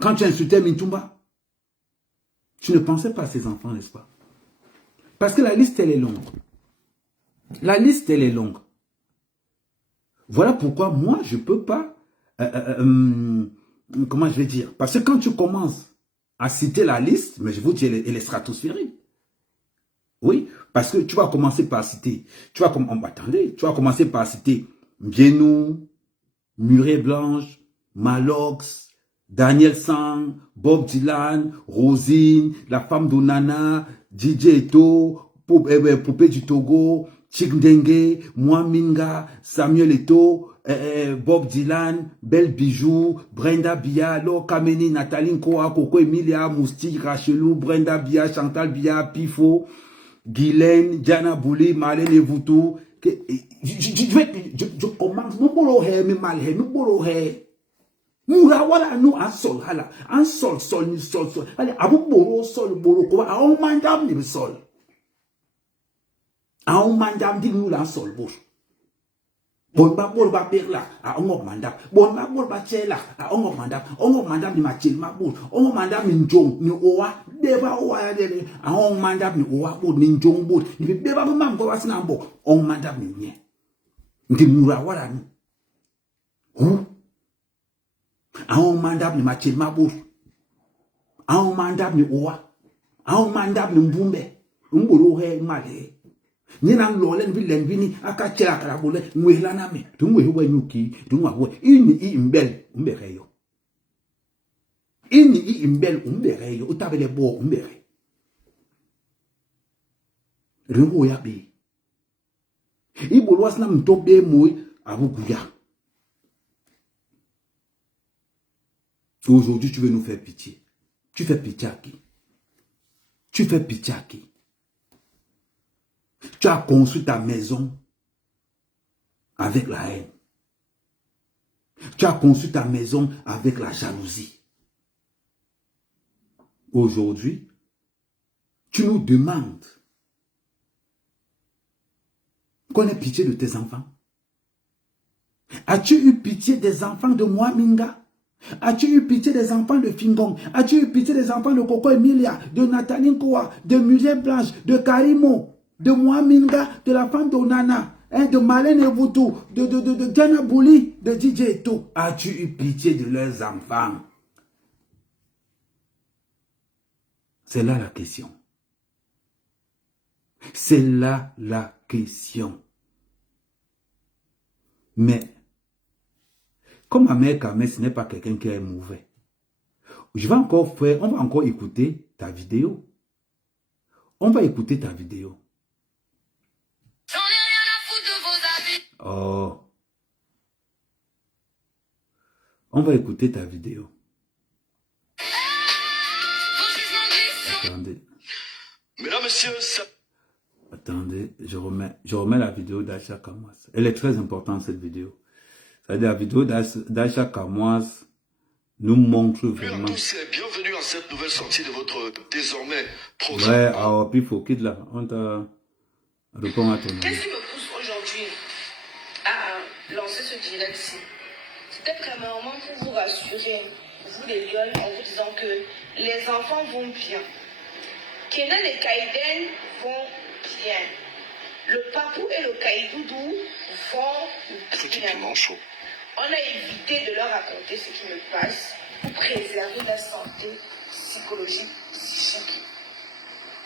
Quand tu insultais Mintumba, tu ne pensais pas à ces enfants, n'est-ce pas? Parce que la liste, elle est longue. La liste, elle est longue. Voilà pourquoi moi, je ne peux pas... comment je vais dire? Parce que quand tu commences à citer la liste, mais je vous dis, elle est stratosphérique. Oui, parce que tu vas commencer par citer... Attendez, tu vas commencer par citer Bienou, Murée Blanche, Malox, Daniel Sang, Bob Dylan, Rosine, la femme d'Onana, DJ Eto, Poupée du Togo, Chikdengue, Mwaminga, Samuel Eto, Bob Dylan, Belle Bijou, Brenda Bia, Laure Kameni, Nathalie Nkoa, Coco Emilia, Moustique, Rachelou, Brenda Bia, Chantal Bia, Pifo, Guylaine, Diana Bouli, Marlène Evoutou. Je commence, nous boulons, mais mal, nous boulons. Moura wala nous en sol, hala, en sol, sol, sol, sol. Allez, abu boro, sol, boro, quoi, à un mandam ni sol. À un mandam dit nous la sol, bouche. Bon ba perla, à un mandam. Bon ba chela, à un mandam ni machil ma bouche. Un mandam ni njong, ni owa, deba owa ya dele. À un mandam ni owa, bouche, ni njong bouche. Ni beba mam ko wasina mbo. Un mandam ni nye. Ndi moura wala nous. A un mandab ni machil mabou. A un mandab ni owa. A un mandab ni mbumbe. Mbolo he male. Ni nan lolen vi len vini aka chela kala bole ngwela na me. Tu ngwe nyuki, tu ngwe ini imbel umbereyo. Ini imbel umbereyo utabele bo umbere. Rengo ya be. Ibolo wasna mtobe moy abuguya. Aujourd'hui, tu veux nous faire pitié. Tu fais pitié à qui? Tu fais pitié à qui? Tu as construit ta maison avec la haine. Tu as construit ta maison avec la jalousie. Aujourd'hui, tu nous demandes qu'on ait pitié de tes enfants. As-tu eu pitié des enfants de Mwaminga? As-tu eu pitié des enfants de Fingong? As-tu eu pitié des enfants de Coco Emilia, de Nathalie Nkoa, de Musée Blanche, de Karimo, de Mwaminga, de la femme d'Onana, de Marlène Evoutou, de Diana Bouli, de DJ Eto? As-tu eu pitié de leurs enfants? C'est là la question. C'est là la question. Mais comme Ahmed Kamé, ce n'est pas quelqu'un qui est mauvais. On va encore écouter ta vidéo. On va écouter ta vidéo. J'en ai rien à foutre de vos avis. Oh. On va écouter ta vidéo. Attendez. Mesdames, messieurs, ça... Attendez, je remets la vidéo d'Aïcha Kamoise. Elle est très importante, cette vidéo. C'est-à-dire la vidéo d'Aïcha Kamoise nous montre vraiment... Bienvenue à cette nouvelle sortie de votre désormais programme. Ouais, alors, puis il faut quitter là. On t'a répondu à ton nom. Qu'est-ce qui me pousse aujourd'hui à lancer ce direct-ci? C'était premièrement pour vous rassurer, vous les lions, en vous disant que les enfants vont bien. Kenan et Kaiden vont bien. Le papou et le Kaïdoudou vont bien. Chaud. On a évité de leur raconter ce qui me passe pour préserver la santé psychologique, psychique.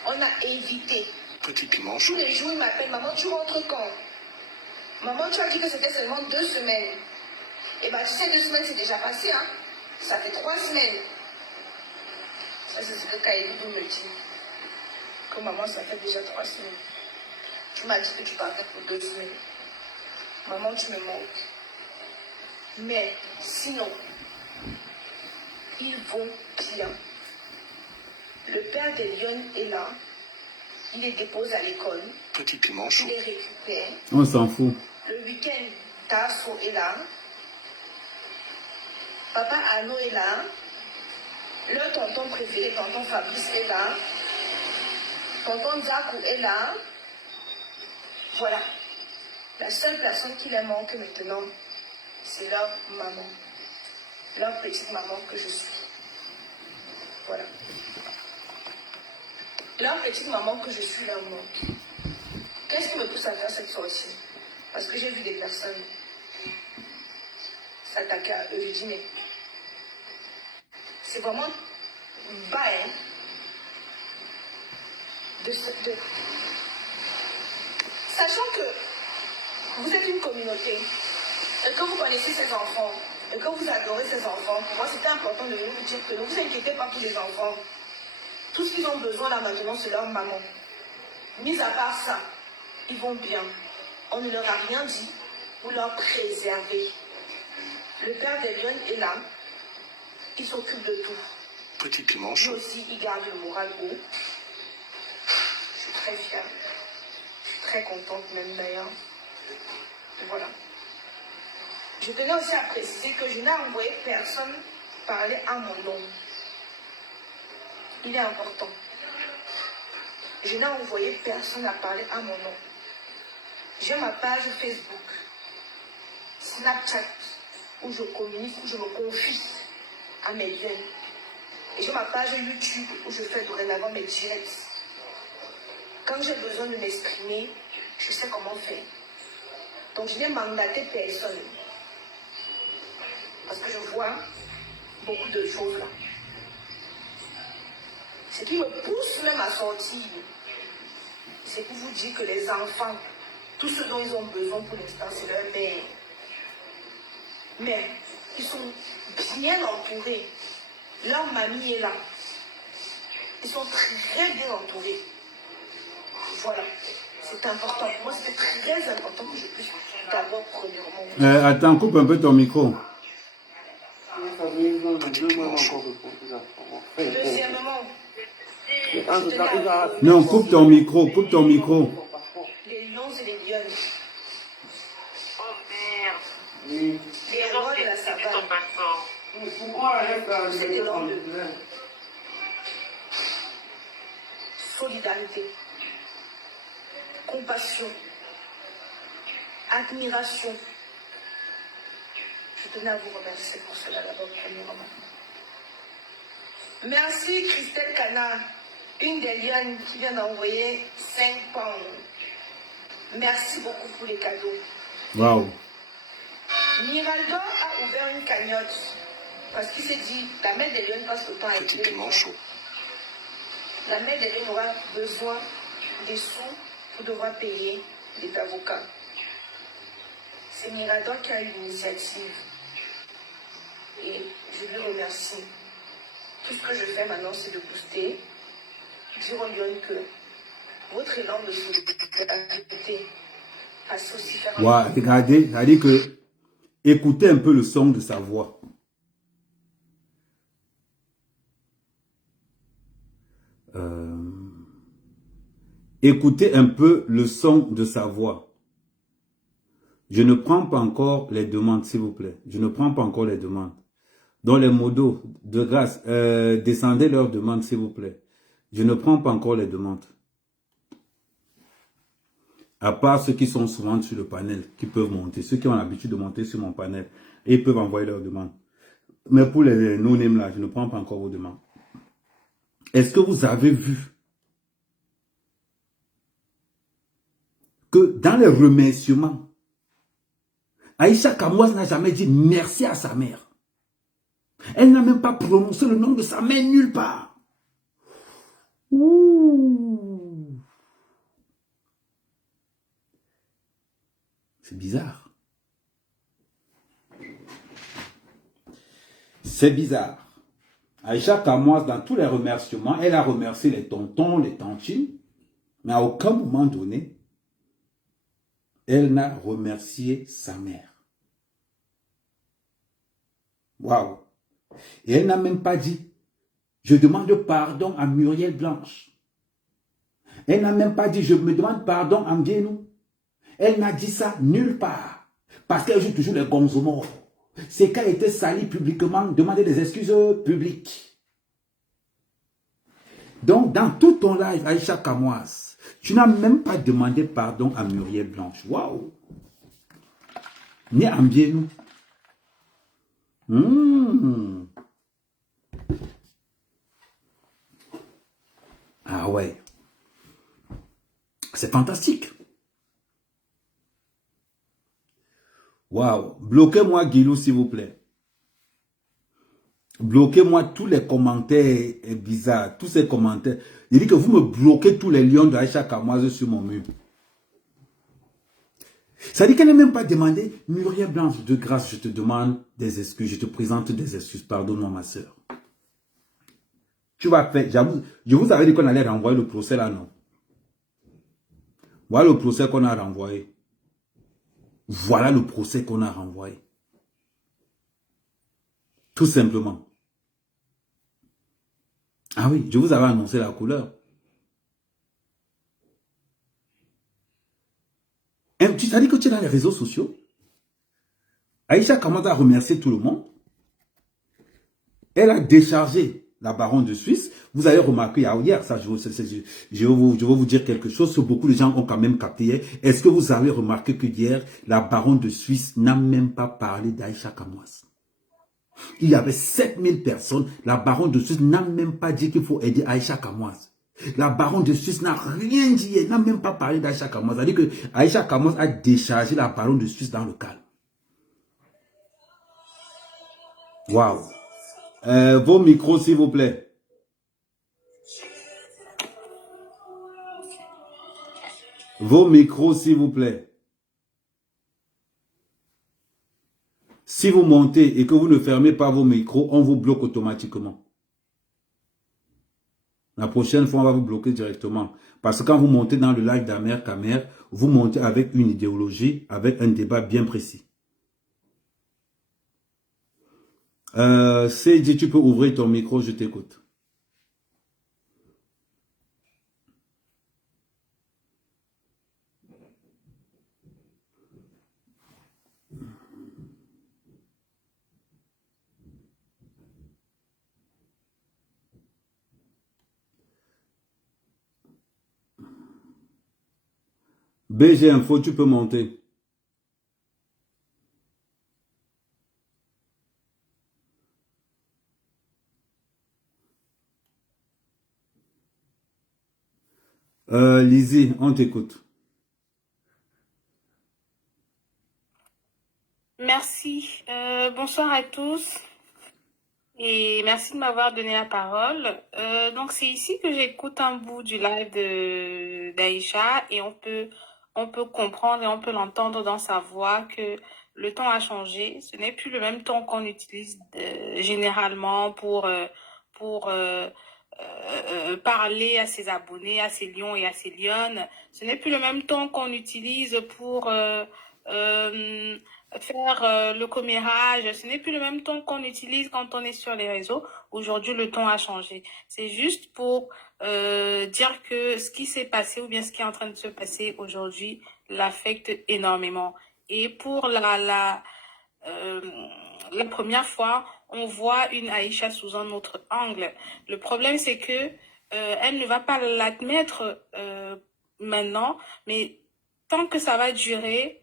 On a évité. Petit piment Tous chaud. les jours, il m'appelle, maman, tu rentres quand? Maman, tu as dit que c'était seulement 2 semaines. Et bah, tu sais, 2 semaines, c'est déjà passé, hein. Ça fait 3 semaines. Ça, c'est ce que Kaïdou me dit. Que maman, ça fait déjà 3 semaines. Tu m'as dit que tu partais pour 2 semaines. Maman, tu me manques. Mais, sinon, ils vont bien. Le père de Lyon est là. Il les dépose à l'école. Petit piment Il chaud. les récupère. On s'en fout. Le week-end, Tasso est là. Papa Anno est là. Leur tonton préféré, tonton Fabrice est là. Tonton Zakou est là. Voilà. La seule personne qui leur manque maintenant, c'est leur maman. Leur petite maman que je suis. Voilà. Leur petite maman que je suis leur manque. Qu'est-ce qui me pousse à faire cette sortie? Parce que j'ai vu des personnes s'attaquer à eux. J'ai dit, mais c'est vraiment bas, hein, sachant que vous êtes une communauté et que vous connaissez ces enfants et que vous adorez ces enfants. Pour moi, c'était important de vous dire que ne vous inquiétez pas pour les enfants. Tout ce qu'ils ont besoin là maintenant, c'est leur maman. Mis à part ça, ils vont bien. On ne leur a rien dit pour leur préserver. Le père de Lyon est là. Il s'occupe de tout. Petit piment Lui chaud. aussi, il garde le moral haut. Je suis très fière. Je suis très contente même d'ailleurs. Voilà. Je tenais aussi à préciser que je n'ai envoyé personne parler à mon nom. Il est important. Je n'ai envoyé personne à parler à mon nom. J'ai ma page Facebook, Snapchat, où je communique, où je me confie à mes liens. Et j'ai ma page YouTube où je fais dorénavant mes directs. Quand j'ai besoin de m'exprimer, je sais comment faire. Donc je n'ai mandaté personne. Parce que je vois beaucoup de choses là. Ce qui me pousse même à sortir, c'est pour vous dire que les enfants, tout ce dont ils ont besoin pour l'instant, c'est leur mère. Mais ils sont bien entourés. Leur mamie est là. Ils sont très bien entourés. Voilà. C'est important. Pour moi, c'est très important que je puisse d'abord premièrement. Attends, coupe un peu ton micro. Deuxièmement, je tenais à Non, coupe ton micro, coupe ton micro. les lions et les lionnes, Oh merde. les rois de la Ton savane, passeport. c'est des langues de solidarité, compassion, admiration. Je tenais à vous remercier pour cela d'abord, premièrement. Merci Christelle Cana, une des lionnes qui vient d'envoyer 5 pounds. Merci beaucoup pour les cadeaux. Waouh. Miraldo a ouvert une cagnotte parce qu'il s'est dit, la mère des lions passe le temps à Petit aider les piment gens. chaud. La mère des lions aura besoin des sous pour devoir payer des avocats. C'est Miraldo qui a eu l'initiative. Et je lui remercie. Tout ce que je fais maintenant, c'est de booster, dire aux lions que votre élan de solidarité passe aussi faire Waouh, regardez, ça dit que écoutez un peu le son de sa voix. Écoutez un peu le son de sa voix. Je ne prends pas encore les demandes, s'il vous plaît. Je ne prends pas encore les demandes. Dans les modos, de grâce, descendez leurs demandes, s'il vous plaît. Je ne prends pas encore les demandes. À part ceux qui sont souvent sur le panel, qui peuvent monter. Ceux qui ont l'habitude de monter sur mon panel. Et ils peuvent envoyer leurs demandes. Mais pour les no-name là, je ne prends pas encore vos demandes. Est-ce que vous avez vu que dans les remerciements, Aïcha Kamouaz n'a jamais dit merci à sa mère. Elle n'a même pas prononcé le nom de sa mère nulle part. Ouh. C'est bizarre. C'est bizarre. Aïcha Kamoise, dans tous les remerciements, elle a remercié les tontons, les tantines, mais à aucun moment donné, elle n'a remercié sa mère. Waouh! Et elle n'a même pas dit, je demande pardon à Muriel Blanche. Elle n'a même pas dit, je me demande pardon à Mbienou. Elle n'a dit ça nulle part. Parce qu'elle joue toujours les gonzomos. C'est qu'elle était salie publiquement, demander des excuses publiques. Donc, dans tout ton live, Aïcha Kamoise, tu n'as même pas demandé pardon à Muriel Blanche. Waouh! Ni à Mbienou. Ah ouais. C'est fantastique. Waouh. Bloquez-moi Guilou, s'il vous plaît. Bloquez-moi tous les commentaires bizarres, tous ces commentaires. Il dit que vous me bloquez tous les lions de Aïcha Kamoise sur mon mur. Ça dit qu'elle n'a même pas demandé, Muriel Blanche, de grâce, je te demande des excuses, je te présente des excuses, pardonne-moi ma soeur. Tu vas faire, je vous avais dit qu'on allait renvoyer le procès là, non? Voilà le procès qu'on a renvoyé. Voilà le procès qu'on a renvoyé. Tout simplement. Ah oui, je vous avais annoncé la couleur. Tu as dit que tu es dans les réseaux sociaux. Aïcha Kamoise a remercié tout le monde. Elle a déchargé la baronne de Suisse. Vous avez remarqué hier, ça, je vais vous dire quelque chose que beaucoup de gens ont quand même capté. Est-ce que vous avez remarqué que hier, la baronne de Suisse n'a même pas parlé d'Aïcha Kamoise? Il y avait 7000 personnes. La baronne de Suisse n'a même pas dit qu'il faut aider Aïcha Kamoise. La baronne de Suisse n'a rien dit. Elle n'a même pas parlé d'Aïcha Kamoise. Elle a dit que Aïcha Kamoise a déchargé la baronne de Suisse dans le calme. Waouh. Vos micros, s'il vous plaît. Vos micros, s'il vous plaît. Si vous montez et que vous ne fermez pas vos micros, on vous bloque automatiquement. La prochaine fois, on va vous bloquer directement. Parce que quand vous montez dans le live d'Amer Kamer, vous montez avec une idéologie, avec un débat bien précis. Cédie, tu peux ouvrir ton micro, je t'écoute. BG Info, tu peux monter. Lizzie, on t'écoute. Merci. Bonsoir à tous. Et merci de m'avoir donné la parole. Donc c'est ici que j'écoute un bout du live d'Aïcha et on peut comprendre et on peut l'entendre dans sa voix que le temps a changé. Ce n'est plus le même ton qu'on utilise généralement pour parler à ses abonnés, à ses lions et à ses lionnes. Ce n'est plus le même ton qu'on utilise pour faire le commérage. Ce n'est plus le même ton qu'on utilise quand on est sur les réseaux. Aujourd'hui, le ton a changé. C'est juste pour dire que ce qui s'est passé ou bien ce qui est en train de se passer aujourd'hui l'affecte énormément. Et pour la première fois, on voit une Aïcha sous un autre angle. Le problème, c'est que elle ne va pas l'admettre maintenant, mais tant que ça va durer,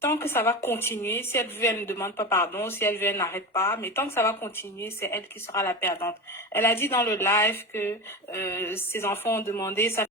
tant que ça va continuer, si elle veut, elle ne demande pas pardon, si elle veut, elle n'arrête pas, mais tant que ça va continuer, c'est elle qui sera la perdante. Elle a dit dans le live que ses enfants ont demandé, ça